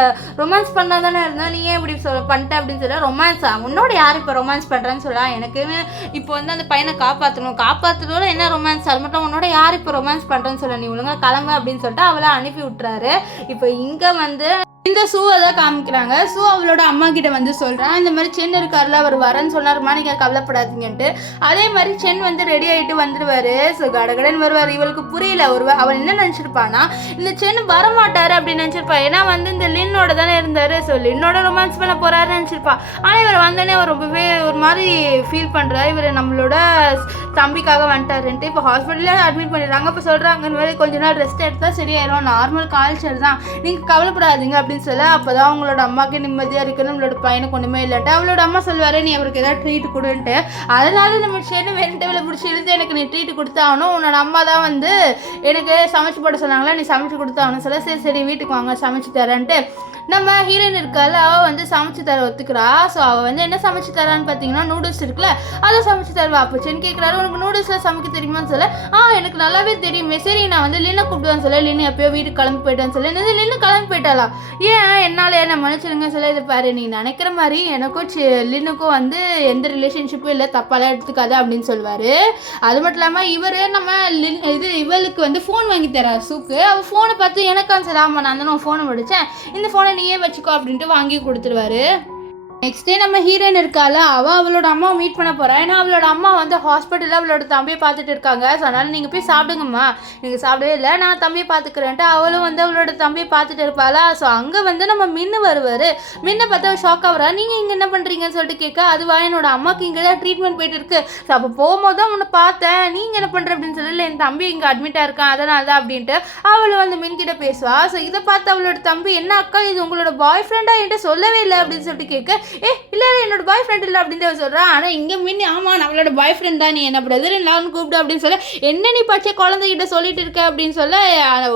ரொமான்ஸ் பண்ணா தானே இருந்தோம், நீ ஏன் இப்படி பண்ணிட்டேன் அப்படின்னு சொல்ல, ரொமான்ஸா உன்னோட யார் இப்போ ரொமான்ஸ் பண்ணுறான்னு சொல்ல, எனக்குன்னு இப்போ வந்து அந்த பையனை காப்பாற்றணும் என்ன ரொமான்ஸ், அது மட்டும் உன்னோட யார் இப்போ ரொமான்ஸ் பண்ணுறேன்னு சொல்ல, நீ ஒழுங்கா கிளம்பு அப்படின்னு சொல்லிட்டு அவளை அனுப்பி விட்டுறாரு. இப்போ இங்கே வந்து இந்த ஷூவை தான் காமிக்கிறாங்க. ஷூ அவளோட அம்மா கிட்ட வந்து சொல்கிறான், இந்த மாதிரி சென் இருக்கார்ல அவர் வரேன்னு சொன்னார்மா, நீங்கள் கவலைப்படாதீங்கன்ட்டு. அதே மாதிரி சென் வந்து ரெடி ஆகிட்டு வந்துடுவார். ஸோ கடகடன்னு வருவார். இவளுக்கு புரியல, அவன் என்ன நினச்சிருப்பானா, இந்த சென் வரமாட்டார் அப்படின்னு நினச்சிருப்பா. ஏன்னா வந்து இந்த லின்னோட தானே இருந்தார். ஸோ லின்னோட ரொமான்ஸ் பண்ண போகிறாருன்னு நினச்சிருப்பா. ஆனால் இவர் வந்தோடனே அவர் ரொம்பவே ஒரு மாதிரி ஃபீல் பண்ணுறாரு, இவர் நம்மளோட தம்பிக்காக வந்துட்டாருன்ட்டு. இப்போ ஹாஸ்பிட்டலில் அட்மிட் பண்ணிடுறாங்க. இப்போ சொல்கிறாங்க, இந்த மாதிரி கொஞ்ச நாள் ரெஸ்ட் எடுத்தால் சரியாயிரும், நார்மல் கால்ச்சர் தான், நீங்கள் கவலைப்படாதீங்க அப்படின்னு சொல்ல. அப்போதான் அவங்களோட அம்மாவுக்கு நிம்மதியாக இருக்குது, நம்மளோட பையனுக்கு ஒன்றுமே இல்லைட்டு அவளோட அம்மா சொல்வார், நீ அவருக்கு ஏதாவது ட்ரீட் கொடுன்ட்டு. அதனால நம்ம சென்னு வெண்டவில பிடிச்சி இழுத்து, எனக்கு நீ ட்ரீட் கொடுத்தாகணும், உன்னோட அம்மா தான் வந்து எனக்கு சமைச்சு போட சொன்னாங்களா, நீ சமைச்சு கொடுத்தாகணும் சொல்ல, சரி வீட்டுக்கு வாங்க சமைச்சு தரேன்ட்டு நம்ம ஹீரோயின் இருக்கால அவள் வந்து சமைச்சு தர ஒத்துக்கிறா. ஸோ அவள் வந்து என்ன சமைச்சு தரான்னு பார்த்தீங்கன்னா நூடுல்ஸ் இருக்குல்ல அதை சமைச்சு தருவா. அப்போ சென் கேட்குறாரு, உனக்கு நூடுல்ஸில் சமைக்க தெரியுமான்னு சொல்ல, எனக்கு நல்லாவே தெரியுமே, சரி நான் வந்து லின்னை கூப்பிடுவேன்னு சொல்ல, லின்னு எப்பயோ வீட்டுக்கு கிளம்பி போயிட்டான்னு சொல்ல, என்னது லின்னு கிளம்பி போயிட்டாளா, ஏன் என்னால் என்ன மன்னிச்சிருங்க சொல்ல, இது பாரு நீ நினைக்கிற மாதிரி எனக்கும் லின்னுக்கும் வந்து எந்த ரிலேஷன்ஷிப்பும் இல்லை, தப்பாலாம் எடுத்துக்காத அப்படின்னு சொல்லுவார். அது மட்டும் இல்லாமல் இவர் நம்ம இவளுக்கு வந்து ஃபோன் வாங்கி தரார் சூக்கு. அவள் ஃபோனை பார்த்து எனக்கான்னு சொல்ல, ஆமாம் நான் தான் ஃபோனை முடித்தேன், இந்த ஃபோனை நீயே வச்சுக்கோ அப்படின்ட்டு வாங்கி கொடுத்துருவாரு. நெக்ஸ்ட் டே நம்ம ஹீரோயின் இருக்கால அவளோட அம்மாவை மீட் பண்ண போகிறா. ஏன்னா அவளோட அம்மா வந்து ஹாஸ்பிட்டலில் அவளோட தம்பியை பார்த்துட்டு இருக்காங்க. ஸோ அதனால் நீங்கள் போய் சாப்பிடுங்கம்மா, நீங்கள் சாப்பிடவே இல்லை, நான் தம்பியை பார்த்துக்கிறேன்ட்டு அவளும் வந்து அவளோட தம்பியை பார்த்துட்டு இருப்பாளா. ஸோ அங்கே வந்து நம்ம மின்னு வருவார். மின்னை பார்த்தா ஷாக் ஆகிறா, நீங்கள் இங்கே என்ன பண்ணுறீங்கன்னு சொல்லிட்டு கேட்க, அதுவா என்னோட அம்மாவுக்கு இங்கே தான் ட்ரீட்மெண்ட் போயிட்டு இருக்கு, ஸோ அப்போ போகும்போது தான் உன்னை பார்த்தேன், நீங்கள் என்ன பண்ணுற அப்படின்னு சொல்லி, என் தம்பி இங்கே அட்மிட்டாக இருக்கான் அதனால தான் அப்படின்ட்டு அவளும் வந்து மின்கிட்ட பேசுவா. ஸோ இதை பார்த்து அவளோட தம்பி, என்ன அக்கா இது உங்களோட பாய் ஃப்ரெண்டாக என்கிட்ட சொல்லவே இல்லை அப்படின்னு சொல்லிட்டு கேட்க, இல்லை என்னோட பாய் ஃப்ரெண்ட் இல்லை அப்படின்னு அவள் சொல்கிறான். ஆனால் இங்கே மின்னி ஆமாம் அவளோட பாய் ஃப்ரெண்ட் தான், நீ என்ன பிரதர் இல்லான்னு கூப்பிடு அப்படின்னு சொல்ல, என்ன நீ பச்சை குழந்தைகிட்ட சொல்லிட்டு இருக்க அப்படின்னு சொல்ல,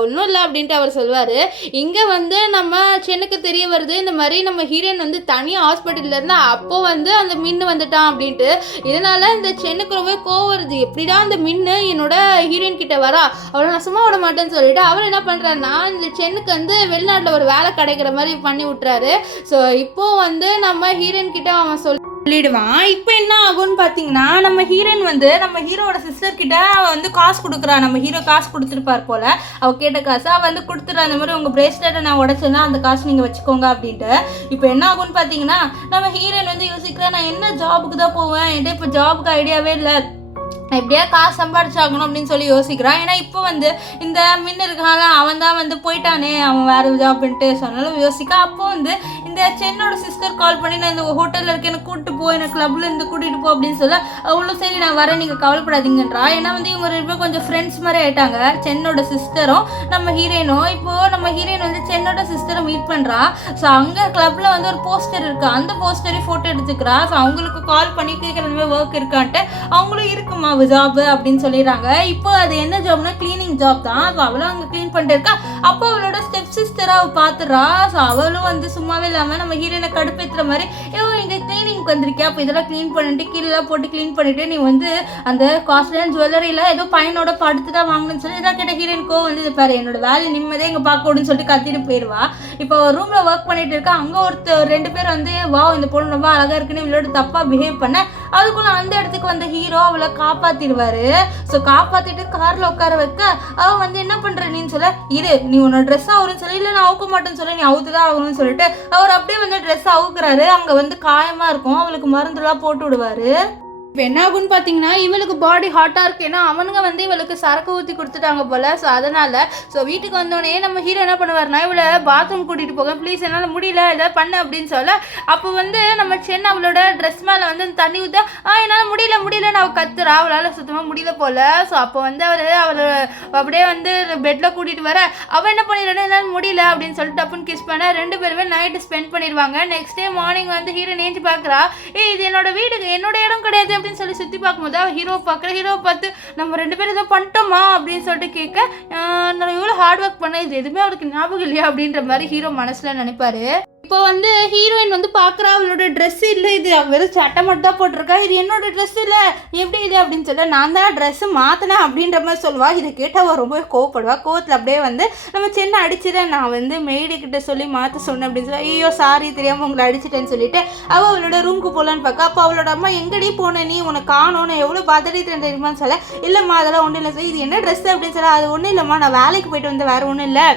ஒன்றும் இல்லை அப்படின்ட்டு அவர் சொல்லுவார். இங்கே வந்து நம்ம சென்னுக்கு தெரிய வருது இந்த மாதிரி நம்ம ஹீரோயின் வந்து தனியாக ஹாஸ்பிட்டலில் இருந்தால் அப்போ வந்து அந்த மின்னு வந்துட்டான் அப்படின்ட்டு. இதனால இந்த சென்னுக்கு ரொம்ப கோவம் வருது, எப்படிதான் அந்த மின்னு என்னோட ஹீரோயின் கிட்ட வரா, அவளை நான் சும்மா விட மாட்டேன்னு சொல்லிட்டு அவர் என்ன பண்ணுறாருன்னா இந்த சென்னுக்கு வந்து வெளிநாட்டில் ஒரு வேலை கிடைக்கிற மாதிரி பண்ணி விட்டுறாரு. ஸோ இப்போ வந்து நம்ம ஹீரோயின் கிட்ட அவன் சொல்லிடுவான். இப்போ என்ன ஆகும்னு பார்த்தீங்கன்னா நம்ம ஹீரோயின் வந்து நம்ம ஹீரோட சிஸ்டர் கிட்ட வந்து காசு கொடுக்குறா. நம்ம ஹீரோ காசு கொடுத்துருப்பார் போல, அவள் கேட்ட காசு அவள் வந்து கொடுத்துட்றா. அந்த மாதிரி உங்கள் பிரேஸ்லெட்டை நான் உடச்சேன்னா அந்த காசு நீங்கள் வச்சுக்கோங்க அப்படின்ட்டு. இப்போ என்ன ஆகும்னு பார்த்தீங்கன்னா நம்ம ஹீரோயின் வந்து யோசிக்கிறா, நான் என்ன ஜாபுக்கு தான் போவேன், என்கிட்ட இப்போ ஜாபுக்கு ஐடியாவே இல்லை, எப்படியா காசு சம்பாதிச்சாகணும் அப்படின்னு சொல்லி யோசிக்கிறான். ஏன்னா இப்போ வந்து இந்த மின்னு இருக்கான அவன் தான் வந்து போயிட்டானே, அவன் வேறு ஜாப்ன்ட்டு சொன்னாலும் யோசிக்க. அப்போ வந்து இந்த சென்னோட சிஸ்டர் கால் பண்ணி நான் இந்த ஹோட்டலில் இருக்க எனக்கு கூப்பிட்டு போ, எனக்கு கிளப்பில் இருந்து கூட்டிகிட்டு போ அப்படின்னு சொல்ல, அவ்வளோ சரி நான் வரேன் நீங்கள் கவலைப்படாதீங்கன்றா. ஏன்னா வந்து இவங்க ரெண்டு பேரும் கொஞ்சம் ஃப்ரெண்ட்ஸ் மாதிரி ஆகிட்டாங்க, சென்னோட சிஸ்டரும் நம்ம ஹீரோயினும். இப்போது நம்ம ஹீரோயின் வந்து சென்னோட சிஸ்டரை மீட் பண்ணுறா. ஸோ அங்கே கிளப்பில் வந்து ஒரு போஸ்டர் இருக்குது, அந்த போஸ்டரை ஃபோட்டோ எடுத்துக்கிறா. ஸோ அவங்களுக்கு கால் பண்ணி கேட்குற மாதிரி ஒர்க் இருக்கான்ட்டு அவங்களும் இருக்குமா ஜாப் அப்படின்னு சொல்லிடுறாங்க. இப்போ அது என்ன ஜாப்னா கிளீனிங் ஜாப் தான். ஸோ அவளும் அங்கே க்ளீன் பண்ணிட்டு இருக்கா. அப்போ அவளோட ஸ்டெப் சிஸ்டரை அவள் பார்த்துடுறா. ஸோ அவளும் வந்து சும்மாவே இல்லாமல் நம்ம ஹீரோயினை கடுப்பேற்றுற மாதிரி, இங்கே கிளீனிங்க்கு வந்திருக்கியா, அப்போ இதெல்லாம் க்ளீன் பண்ணிட்டு கீழெல்லாம் போட்டு க்ளீன் பண்ணிட்டு நீ வந்து அந்த காஸ்ட்லியான ஜுவல்லரியில் ஏதோ பையனோட படுத்து தான் வாங்கணும்னு சொல்லி இதான் கேட்ட ஹீரோயின்கோ வந்து இது பாரு என்னோட வேலை நிம்மதியே இங்கே பார்க்கணும்னு சொல்லிட்டு கத்திட்டு போயிடுவா. இப்போ ரூமில் ஒர்க் பண்ணிட்டு இருக்கா. அங்கே ரெண்டு பேர் வந்து வா இந்த பொண்ணு ரொம்ப அழகாக இருக்குன்னு இவளோட தப்பாக பிஹேவ் பண்ண, அதுக்குள்ள அந்த இடத்துக்கு வந்த ஹீரோ அவளை காப்பாத்திடுவாரு. ஸோ காப்பாத்திட்டு கார்ல உட்கார வைக்க அவன் வந்து என்ன பண்ற நீன்னு சொல்ல, இரு நீ உன்னோட ட்ரெஸ் ஆகுன்னு சொல்லி, இல்லை நான் அவுக்க மாட்டேன்னு சொல்லி நீ அவுத்துதான் ஆகணும்னு சொல்லிட்டு அவர் அப்படியே வந்து ட்ரெஸ் அவுக்குறாரு. அங்கே வந்து காயமா இருக்கும், அவளுக்கு மருந்துலாம் போட்டு விடுவாரு. இப்போ என்ன ஆகுன்னு பார்த்தீங்கன்னா இவளுக்கு பாடி ஹாட்டாக இருக்குது, ஏன்னா அவனுங்க வந்து இவளுக்கு சரக்கு ஊற்றி கொடுத்துட்டாங்க போல். ஸோ அதனால் வீட்டுக்கு வந்தோடனே நம்ம ஹீரோ என்ன பண்ணுவார்னா இவளை பாத்ரூம் கூட்டிகிட்டு போக, ப்ளீஸ் என்னால் முடியல ஏதாவது பண்ண அப்படின்னு சொல்ல, அப்போ வந்து நம்ம சென்னை அவளோட ட்ரெஸ் மேலே வந்து தண்ணி ஊற்ற என்னால் முடியலன்னு அவள் கத்துறா, அவளால் சுத்தமாக முடியல போல். ஸோ அப்போ வந்து அவளை அப்படியே வந்து பெட்டில் கூட்டிகிட்டு வர அவள் என்ன பண்ணிடுறேன்னா என்னால் முடியல அப்படின்னு சொல்லிட்டு டப்புன்னு கிஸ் பண்ண ரெண்டு பேருமே நைட்டு ஸ்பெண்ட் பண்ணிடுவாங்க. நெக்ஸ்ட் டே மார்னிங் வந்து ஹீரோ நேஞ்சு பார்க்குறா, இது என்னோட வீடு, என்னோட இடம் கிடையாது அப்படின்னு சொல்லி சுற்றி பார்க்கும்போது ஹீரோ பார்க்குற, ஹீரோ பார்த்து நம்ம ரெண்டு பேரும் ஏதோ பண்ணிட்டோமா அப்படின்னு சொல்லிட்டு கேட்க, நான் இவ்வளோ ஹார்ட் ஒர்க் பண்ண இது எதுவுமே அவருக்கு ஞாபகம் இல்லையா அப்படின்ற மாதிரி ஹீரோ மனசில் நினைப்பாரு. இப்போ வந்து ஹீரோயின் வந்து பார்க்குறா, அவளோட ட்ரெஸ் இல்லை, இது வெறும் சட்டை மட்டும் தான் போட்டிருக்கா, இது என்னோட ட்ரெஸ் இல்லை எப்படி இது அப்படின்னு சொல்ல, நான் தான் ட்ரெஸ்ஸு மாற்றினேன் அப்படின்ற மாதிரி சொல்லுவா. இதை கேட்டால் அவள் ரொம்ப கோவப்படுவா. கோவத்தில் அப்படியே வந்து நம்ம சென்னை அடிச்சிடேன், நான் வந்து மெய்டுக்கிட்ட சொல்லி மாற்ற சொன்னேன் அப்படின்னு சொல்லி, ஐயோ சாரி தெரியாமல் உங்களை அடிச்சிட்டேன்னு சொல்லிட்டு அவளோட ரூமுக்கு போகலான்னு பார்க்க, அப்போ அவளோட அம்மா எங்கடி போன நீ, உனக்கு காணோன்னு எவ்வளோ பார்த்துட்டு தெரியுமான்னு சொல்ல, இல்லைம்மா அதெல்லாம் ஒன்றும் இல்லை சார், இது என்ன ட்ரெஸ் அப்படின்னு சொல்ல, அது ஒன்றும் இல்லைம்மா நான் வேலைக்கு போயிட்டு வந்து வேறு ஒன்றும் இல்லை,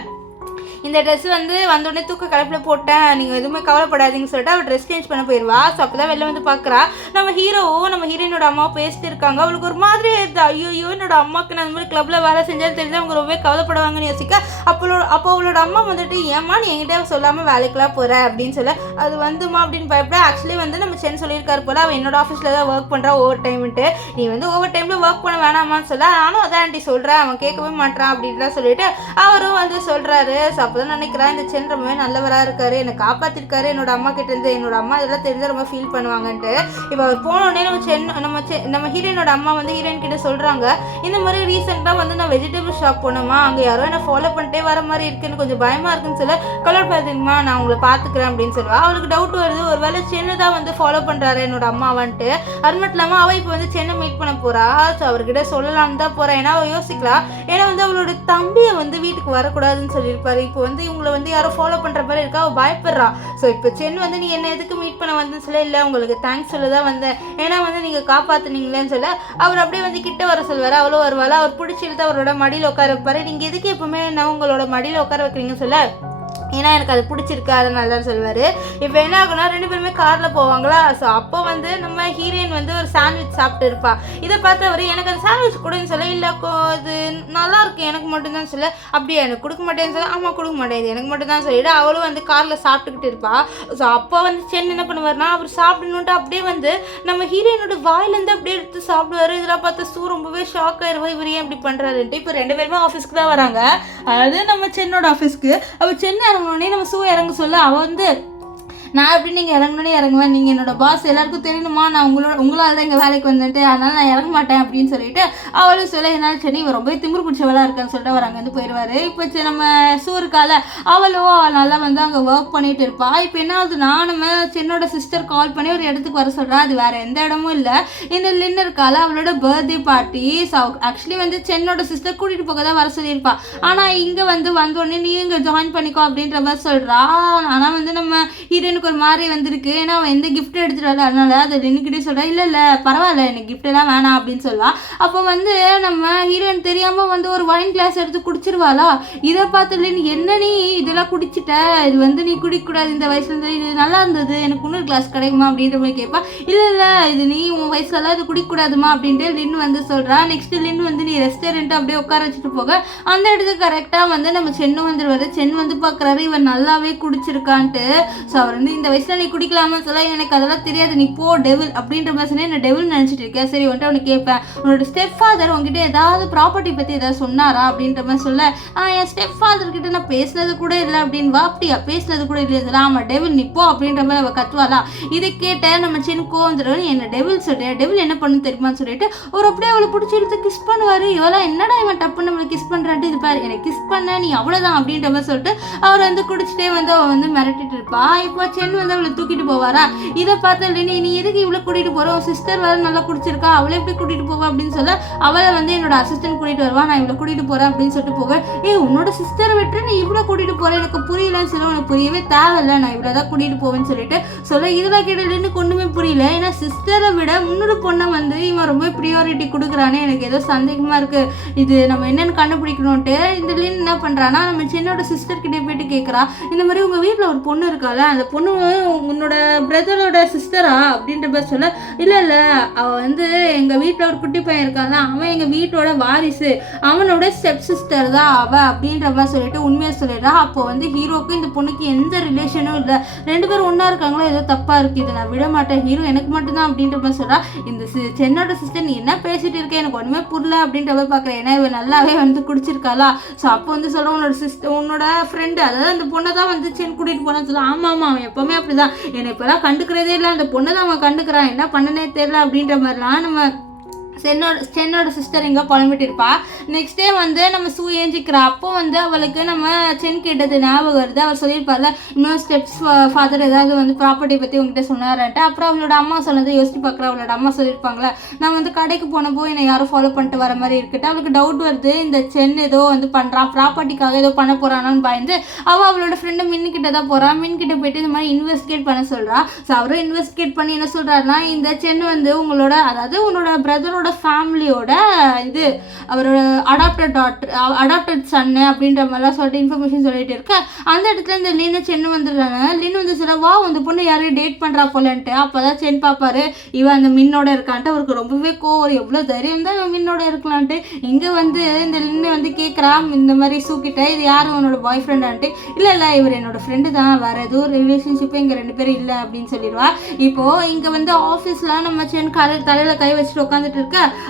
இந்த ட்ரெஸ் வந்து வந்தோடனே தூக்க கலப்பில் போட்டேன், நீங்கள் எதுவுமே கவலைப்படாதீங்கன்னு சொல்லிட்டு அவள் ட்ரெஸ் சேஞ்ச் பண்ண போயிடுவா. ஸோ அப்போ தான் வெளில வந்து பார்க்குறா நம்ம ஹீரோவும் நம்ம ஹீரோயினோட அம்மாவும் பேசிட்டு இருக்காங்க. அவளுக்கு ஒரு மாதிரி ஐயோ என்னோட அம்மாவுக்கு நான் அந்த மாதிரி கிளப்பில் வேலை செஞ்சாலும் தெரிஞ்சு அவங்க ரொம்பவே கவலைப்படுவாங்கன்னு யோசிக்க, அப்போ அவளோட அம்மா வந்துட்டு ஏம்மா நீ என்கிட்ட சொல்லாமல் வேலைக்கெலாம் போகிற அப்படின்னு சொல்ல, அது வந்துமா அப்படின்னு பயப்பட, ஆக்சுவலி வந்து நம்ம சென் சொல்லியிருக்காரு போல் அவள் என்னோட ஆஃபீஸில் தான் ஒர்க் பண்ணுறா ஓவர் டைம்ட்டு, நீ வந்து ஓவர் டைமில் ஒர்க் பண்ண வேணாமான்னு சொல்ல, நானும் அதான் ஆண்டி சொல்கிறேன், அவன் கேட்கவே மாட்டான் அப்படின்ட்டு சொல்லிட்டு அவரும் வந்து சொல்கிறாரு. ஸோ அப்போ தான் நினைக்கிறேன் இந்த சென் ரொம்பவே நல்லவராக இருக்காரு, என்னை காப்பாற்றிருக்காரு என்னோட அம்மா கிட்டேருந்து, என்னோட அம்மா இதெல்லாம் தெரிஞ்சால் ரொம்ப ஃபீல் பண்ணுவாங்கன்ட்டு. இப்போ அவர் போனோடனே நம்ம ஹீரோயினோட அம்மா வந்து ஹீரோயின் கிட்ட சொல்கிறாங்க, இந்த மாதிரி ரீசெண்டாக வந்து நான் வெஜிடபிள் ஷாப் போனோமா, அங்கே யாரோ என்னை ஃபாலோ பண்ணிட்டே வர மாதிரி இருக்குன்னு கொஞ்சம் பயமாக இருக்குன்னு சொல்ல, கலர் பார்த்துங்கம்மா நான் உங்களை பார்த்துக்கிறேன் அப்படின்னு சொல்லுவா. அவளுக்கு டவுட் வருது, ஒரு வேளை சென்னை தான் வந்து ஃபாலோ பண்ணுறாரு என்னோட அம்மாவான்ட்டு. அது மட்டும் இல்லாமல் அவள் இப்போ வந்து சென்னை மீட் பண்ண போகிறா. ஸோ அவர்கிட்ட சொல்லலான்னு தான் போகிறேன், ஏன்னா அவள் யோசிக்கலாம், ஏன்னா வந்து அவளோட தம்பியை வந்து வீட்டுக்கு வரக்கூடாதுன்னு சொல்லியிருப்பாரு. இப்போ வந்து இவங்களை வந்து யாரோ ஃபாலோ பண்ணுற மாதிரி இருக்கா, அவள் பயப்படுறா. ஸோ இப்போ சென் வந்து நீ என்ன எதுக்கு மீட் பண்ண வந்தேன்னு சொல்ல, இல்லை உங்களுக்கு தேங்க்ஸ் சொல்ல தான் வந்தேன், ஏன்னா வந்து நீங்கள் காப்பாற்றுனீங்களேன்னு சொல்ல, அவர் அப்படியே வந்து கிட்ட வர சொல்வார். அவ்வளோ வருவாள், அவர் பிடிச்சிட்டு அவரோட மடியில் உட்கார வைப்பாரு. நீங்கள் எதுக்கு எப்பவுமே என்ன உங்களோட மடியில் உட்கார வைக்கிறீங்கன்னு சொல்ல, ஏன்னா எனக்கு அது பிடிச்சிருக்கு அதனால தான் சொல்வார். இப்போ என்ன ஆகுனா ரெண்டு பேருமே காரில் போவாங்களா. ஸோ அப்போ வந்து நம்ம ஹீரோயின் வந்து ஒரு சாண்ட்விச் சாப்பிட்டு இருப்பா. இதை பார்த்து அவர் எனக்கு அந்த சாண்ட்விச் கொடுன்னு சொல்ல, இல்லை அது நல்லா இருக்கு எனக்கு மட்டும்தான் சொல்ல, அப்படியே எனக்கு கொடுக்க மாட்டேன்னு சொல்ல, ஆமாம் கொடுக்க மாட்டேன் இது எனக்கு மட்டும்தான் சொல்லிட்டு அவளும் வந்து காரில் சாப்பிட்டுக்கிட்டு இருப்பா. ஸோ அப்போ வந்து சென் என்ன பண்ணுவார்னா அவர் சாப்பிடணுன்ட்டு அப்படியே வந்து நம்ம ஹீரோயினோட வாயிலேருந்து அப்படியே எடுத்து சாப்பிடுவார். இதெல்லாம் பார்த்து ரொம்பவே ஷாக் ஆயிடுவா, இவர் ஏன் இப்படி பண்ணுறாருன்ட்டு. இப்போ ரெண்டு பேருமே ஆஃபீஸ்க்கு தான் வராங்க, அதாவது நம்ம சென்னோட ஆஃபீஸ்க்கு. அவள் சென்னை இறங்கணுன்னே நம்ம இறங்க சொல்ல, அவள் வந்து நான் எப்படி நீங்கள் இறங்கணுன்னே இறங்குவேன், நீங்கள் என்னோட பாஸ் எல்லாருக்கும் தெரியணுமா, நான் உங்களால் தான் எங்கள் வேலைக்கு வந்துட்டு, அதனால் நான் இறங்க மாட்டேன் அப்படின்னு சொல்லிட்டு அவளும் சொல்ல, என்ன சரி இவன் ரொம்ப திமிரு பிடிச்சவளாக இருக்கான்னு சொல்லிட்டு அவர் அங்கேருந்து போயிடுவார். இப்போ நம்ம சூருக்கால அவளும் நல்லா வந்து அங்கே ஒர்க் பண்ணிட்டு இருப்பா. இப்போ என்ன ஆகுதுன்னா, நம்ம சென்னோட சிஸ்டர் கால் பண்ணி ஒரு இடத்துக்கு வர சொல்கிறா. அது வேறு எந்த இடமும் இல்லை, இந்த லின் இருக்கால அவளோட பர்த்டே பார்ட்டி. ஸோ ஆக்சுவலி வந்து சென்னோட சிஸ்டர் கூட்டிகிட்டு போக தான் வர சொல்லியிருப்பா. ஆனால் இங்கே வந்தோடனே நீ இங்கே ஜாயின் பண்ணிக்கோ அப்படின்ற மாதிரி சொல்கிறா. ஆனால் வந்து நம்ம ஹீரோனுக்கு ஒரு மாதிரி வந்திருக்கு, ஏன்னா அவன் எந்த கிஃப்ட் எடுத்துகிட்டு வரல, அதனால அது லின்னுக்கிட்டே சொல்கிறா. இல்லை பரவாயில்ல, எனக்கு கிஃப்ட் எல்லாம் வேணாம் அப்படின்னு சொல்லா. அப்போ வந்து நம்ம ஹீரோயின் தெரியாமல் வந்து ஒரு வைன் கிளாஸ் எடுத்து குடிச்சிருவாளா. இதை பார்த்து லின், என்ன நீ இதெல்லாம் குடிச்சிட்ட, இது வந்து நீ குடிக்கக்கூடாது இந்த வயசுல, இது நல்லா இருந்தது, எனக்கு இன்னொரு கிளாஸ் கிடைக்குமா அப்படின்ற மாதிரி கேட்பா. இல்லை இது நீ உன் வயசுலலாம் இது குடிக்கக்கூடாதுமா அப்படின்ட்டு லின் வந்து சொல்கிறா. நெக்ஸ்ட் லின் வந்து நீ ரெஸ்டாரண்ட்டு அப்படியே உட்கார வச்சுட்டு போக அந்த இடத்துக்கு கரெக்டாக வந்து நம்ம சென்னு வந்துடுவார். சென்னு வந்து பார்க்குறாரு இவன் நல்லாவே குடிச்சிருக்கான்ட்டு. ஸோ அவர் வந்து இந்த வயசில் நீ குடிக்கலாமா சொல்ல, எனக்கு அதெல்லாம் தெரியாது, நீ போ டெவில் அப்படின்ற மாதிரி சொன்னேன். என்ன டெவில் நினச்சிட்டு இருக்கேன், சரி வந்துட்டு அவனுக்கு கேட்பேன், உன்னோட ஸ்டெப் ஃபாதர் உங்ககிட்ட ஏதாவது ப்ராப்பர்ட்டி பற்றி ஏதாவது சொன்னாரா அப்படின்ற மாதிரி சொல்ல, என் ஸ்டெப் ஃபாதர்கிட்ட நான் பேசினது கூட இல்லை அப்படின்னு. வா அப்படியா, பேசினது கூட இல்லை, ஆமாம் டெவில் நிப்போ அப்படின்ற மாதிரி அவள் கத்துவாளா. இதை கேட்ட நம்ம சின்ன கோவந்துடும், என்ன டெவில் சொல்கிறேன், டெவில் என்ன பண்ணு தெரியுமான்னு சொல்லிட்டு ஒரு அப்படியே அவளை பிடிச்சி இழுத்து கிஸ் பண்ணுவார். இவெல்லாம் என்னடா இவன் டப்புன்னு நம்மளை கிஸ் பண்ணுறான்ட்டு இது பாரு, எனக்கு கிஸ் பண்ண நீ அவ்வளோதான் அப்படின்ற மாதிரி சொல்லிட்டு அவர் வந்து குடிச்சிட்டே வந்து அவள் வந்து மிரட்டிட்டு இருப்பா. இப்போ சென் வந்து அவளை தூக்கிட்டு போவாரா. இதை பார்த்து நீ எதுக்கு இவ்வளோ கூட்டிகிட்டு போகிற, உன் சிஸ்டர் வேறு நல்லா குடிச்சிருக்கா, அவளை எப்படி கூட்டிகிட்டு போவா அப்படின்னு சொல்ல, அவளை வந்து என்னோட அசிஸ்டன்ட் கூட்டிகிட்டு வருவா, நான் இவ்வளோ கூட்டிகிட்டு போகிறேன் அப்படின்னு சொல்லிட்டு போவேன். உன்னோட சிஸ்டரை விட்டு நீ இவ்வளோ கூட்டிகிட்டு போகிறேன், எனக்கு புரியலன்னு சொல்ல, உனக்கு புரியவே தேவையில்லை, நான் இவ்வளோ தான் கூட்டிகிட்டு போவேன்னு சொல்லிட்டு சொல்ல, இதெல்லாம் கேட்டதுன்னு ஒன்றுமே புரியல. ஏன்னா சிஸ்டரை விட முன்னொரு பொண்ணை வந்து இவன் ரொம்ப ப்ரியாரிட்டி கொடுக்குறானே, எனக்கு ஏதோ சந்தேகமாக இருக்குது, இது நம்ம என்னென்னு கண்டுபிடிக்கணும்ட்டு இந்த லின் என்ன பண்ணுறான்னா, நம்ம சின்னோட சிஸ்டர்கிட்டே போயிட்டு கேட்குறா, இந்த மாதிரி உங்கள் வீட்டில் ஒரு பொண்ணு இருக்கால, அந்த பொண்ணு உன்னோட பிரதரோட சிஸ்டரா அப்படின்ற மாதிரி சொல்ல, இல்லை அவள் வந்து எங்கள் வீட்டில் ஒரு குட்டி பையன் இருக்காங்க, அவன் எங்கள் வீட்டோட வாரிசு, அவனோட ஸ்டெப் சிஸ்டர் தான் அவள் அப்படின்ற மாதிரி சொல்லிட்டு உண்மையாக சொல்லிடுறா. அப்போ வந்து ஹீரோக்கு இந்த பொண்ணுக்கு எந்த ரிலேஷனும் இல்லை, ரெண்டு பேரும் ஒன்றா இருக்காங்களோ ஏதோ தப்பாக இருக்குது, இதை நான் விட மாட்டேன், ஹீரோ எனக்கு மட்டும்தான் அப்படின்ற மாதிரி சொல்கிறா. இந்த சென்னோட சிஸ்டர் நீ என்ன பேசிட்டு இருக்க, எனக்கு ஒன்றுமே புரியல அப்படின்ற மாதிரி பார்க்குறேன், ஏன்னா இவன் நல்லாவே வந்து குடிச்சிருக்காளா. ஸோ அப்போ வந்து சொல்கிறேன், உன்னோட ஃப்ரெண்டு, அதாவது அந்த பொண்ணை தான் வந்து சென் கூட்டிகிட்டு போனான்னு சொல்ல, ஆமாம் அவன் எப்போவுமே அப்படி தான், என்னை இப்போலாம் கண்டுக்கிறதே இல்லை, அந்த பொண்ணை தான் அவன் கண்டுக்கிறான், என்ன பண்ணனே தெரியல அப்படின்ற மாதிரிலாம் நம்ம சென்னோட சிஸ்டர் இங்கே புலம்பிட்டு இருப்பா. நெக்ஸ்ட் டே வந்து நம்ம சூ ஏஞ்சிக்கிறா. அப்போ வந்து அவளுக்கு நம்ம சென் கேட்டது ஞாபகம் வருது. அவர் சொல்லியிருப்பார்ல, இன்னும் ஸ்டெப்ஸ் ஃபாதர் ஏதாவது வந்து ப்ராப்பர்ட்டி பற்றி உங்ககிட்ட சொன்னார்ன்ட்டு. அப்புறம் அவளோட அம்மா சொன்னதை யோசிச்சு பார்க்குறா. அவளோட அம்மா சொல்லியிருப்பாங்களே, நான் வந்து கடைக்கு போனப்போ என்னை யாரும் ஃபாலோ பண்ணிட்டு வர மாதிரி இருக்கட்டும். அவளுக்கு டவுட் வருது, இந்த சென் ஏதோ வந்து பண்ணுறான், ப்ராப்பர்ட்டிக்காக ஏதோ பண்ண போகிறானான்னு பயந்து அவளோட ஃப்ரெண்டு மின்கிட்ட தான் போகிறான். மின்கிட்ட போயிட்டு இந்த மாதிரி இன்வெஸ்டிகேட் பண்ண சொல்கிறா. ஸோ அவரும் இன்வெஸ்டிகேட் பண்ணி என்ன சொல்கிறாருன்னா, இந்த சென் வந்து உங்களோட, அதாவது உன்னோட பிரதரோட ஃபேமிலியோட இது அவரோட அடாப்டட் சன்னு அப்படின்ற மாதிரிலாம் சொல்லிட்டு இன்ஃபர்மேஷன் சொல்லிட்டு இருக்க. அந்த இடத்துல இந்த லின்னு சென்னு வந்துடுறாங்க. லின்னு வந்து சொல்ல, வா அந்த பொண்ணு யாரையும் டேட் பண்ணுறா போலன்ட்டு. அப்போ தான் சென் பார்ப்பாரு, இவன் அந்த மின்னோட இருக்கான்ட்டு. அவருக்கு ரொம்பவே கோவம், எவ்வளோ தைரியம் தான் இவன் மின்னோட இருக்கலான்ட்டு. இங்கே வந்து இந்த லின்னு வந்து கேட்குறா இந்த மாதிரி சூக்கிட்ட, இது யாரும் உன்னோட பாய் ஃப்ரெண்டான்ட்டு. இல்லை இவர் என்னோட ஃப்ரெண்டு தான், வேறு எதுவும் ரிலேஷன்ஷிப்பே இங்கே ரெண்டு பேரும் இல்லை அப்படின்னு சொல்லிடுவா. இப்போது இங்கே வந்து ஆஃபீஸில் நம்ம சென் தலையில் கை வச்சுட்டு உட்காந்துட்டு இருக்க.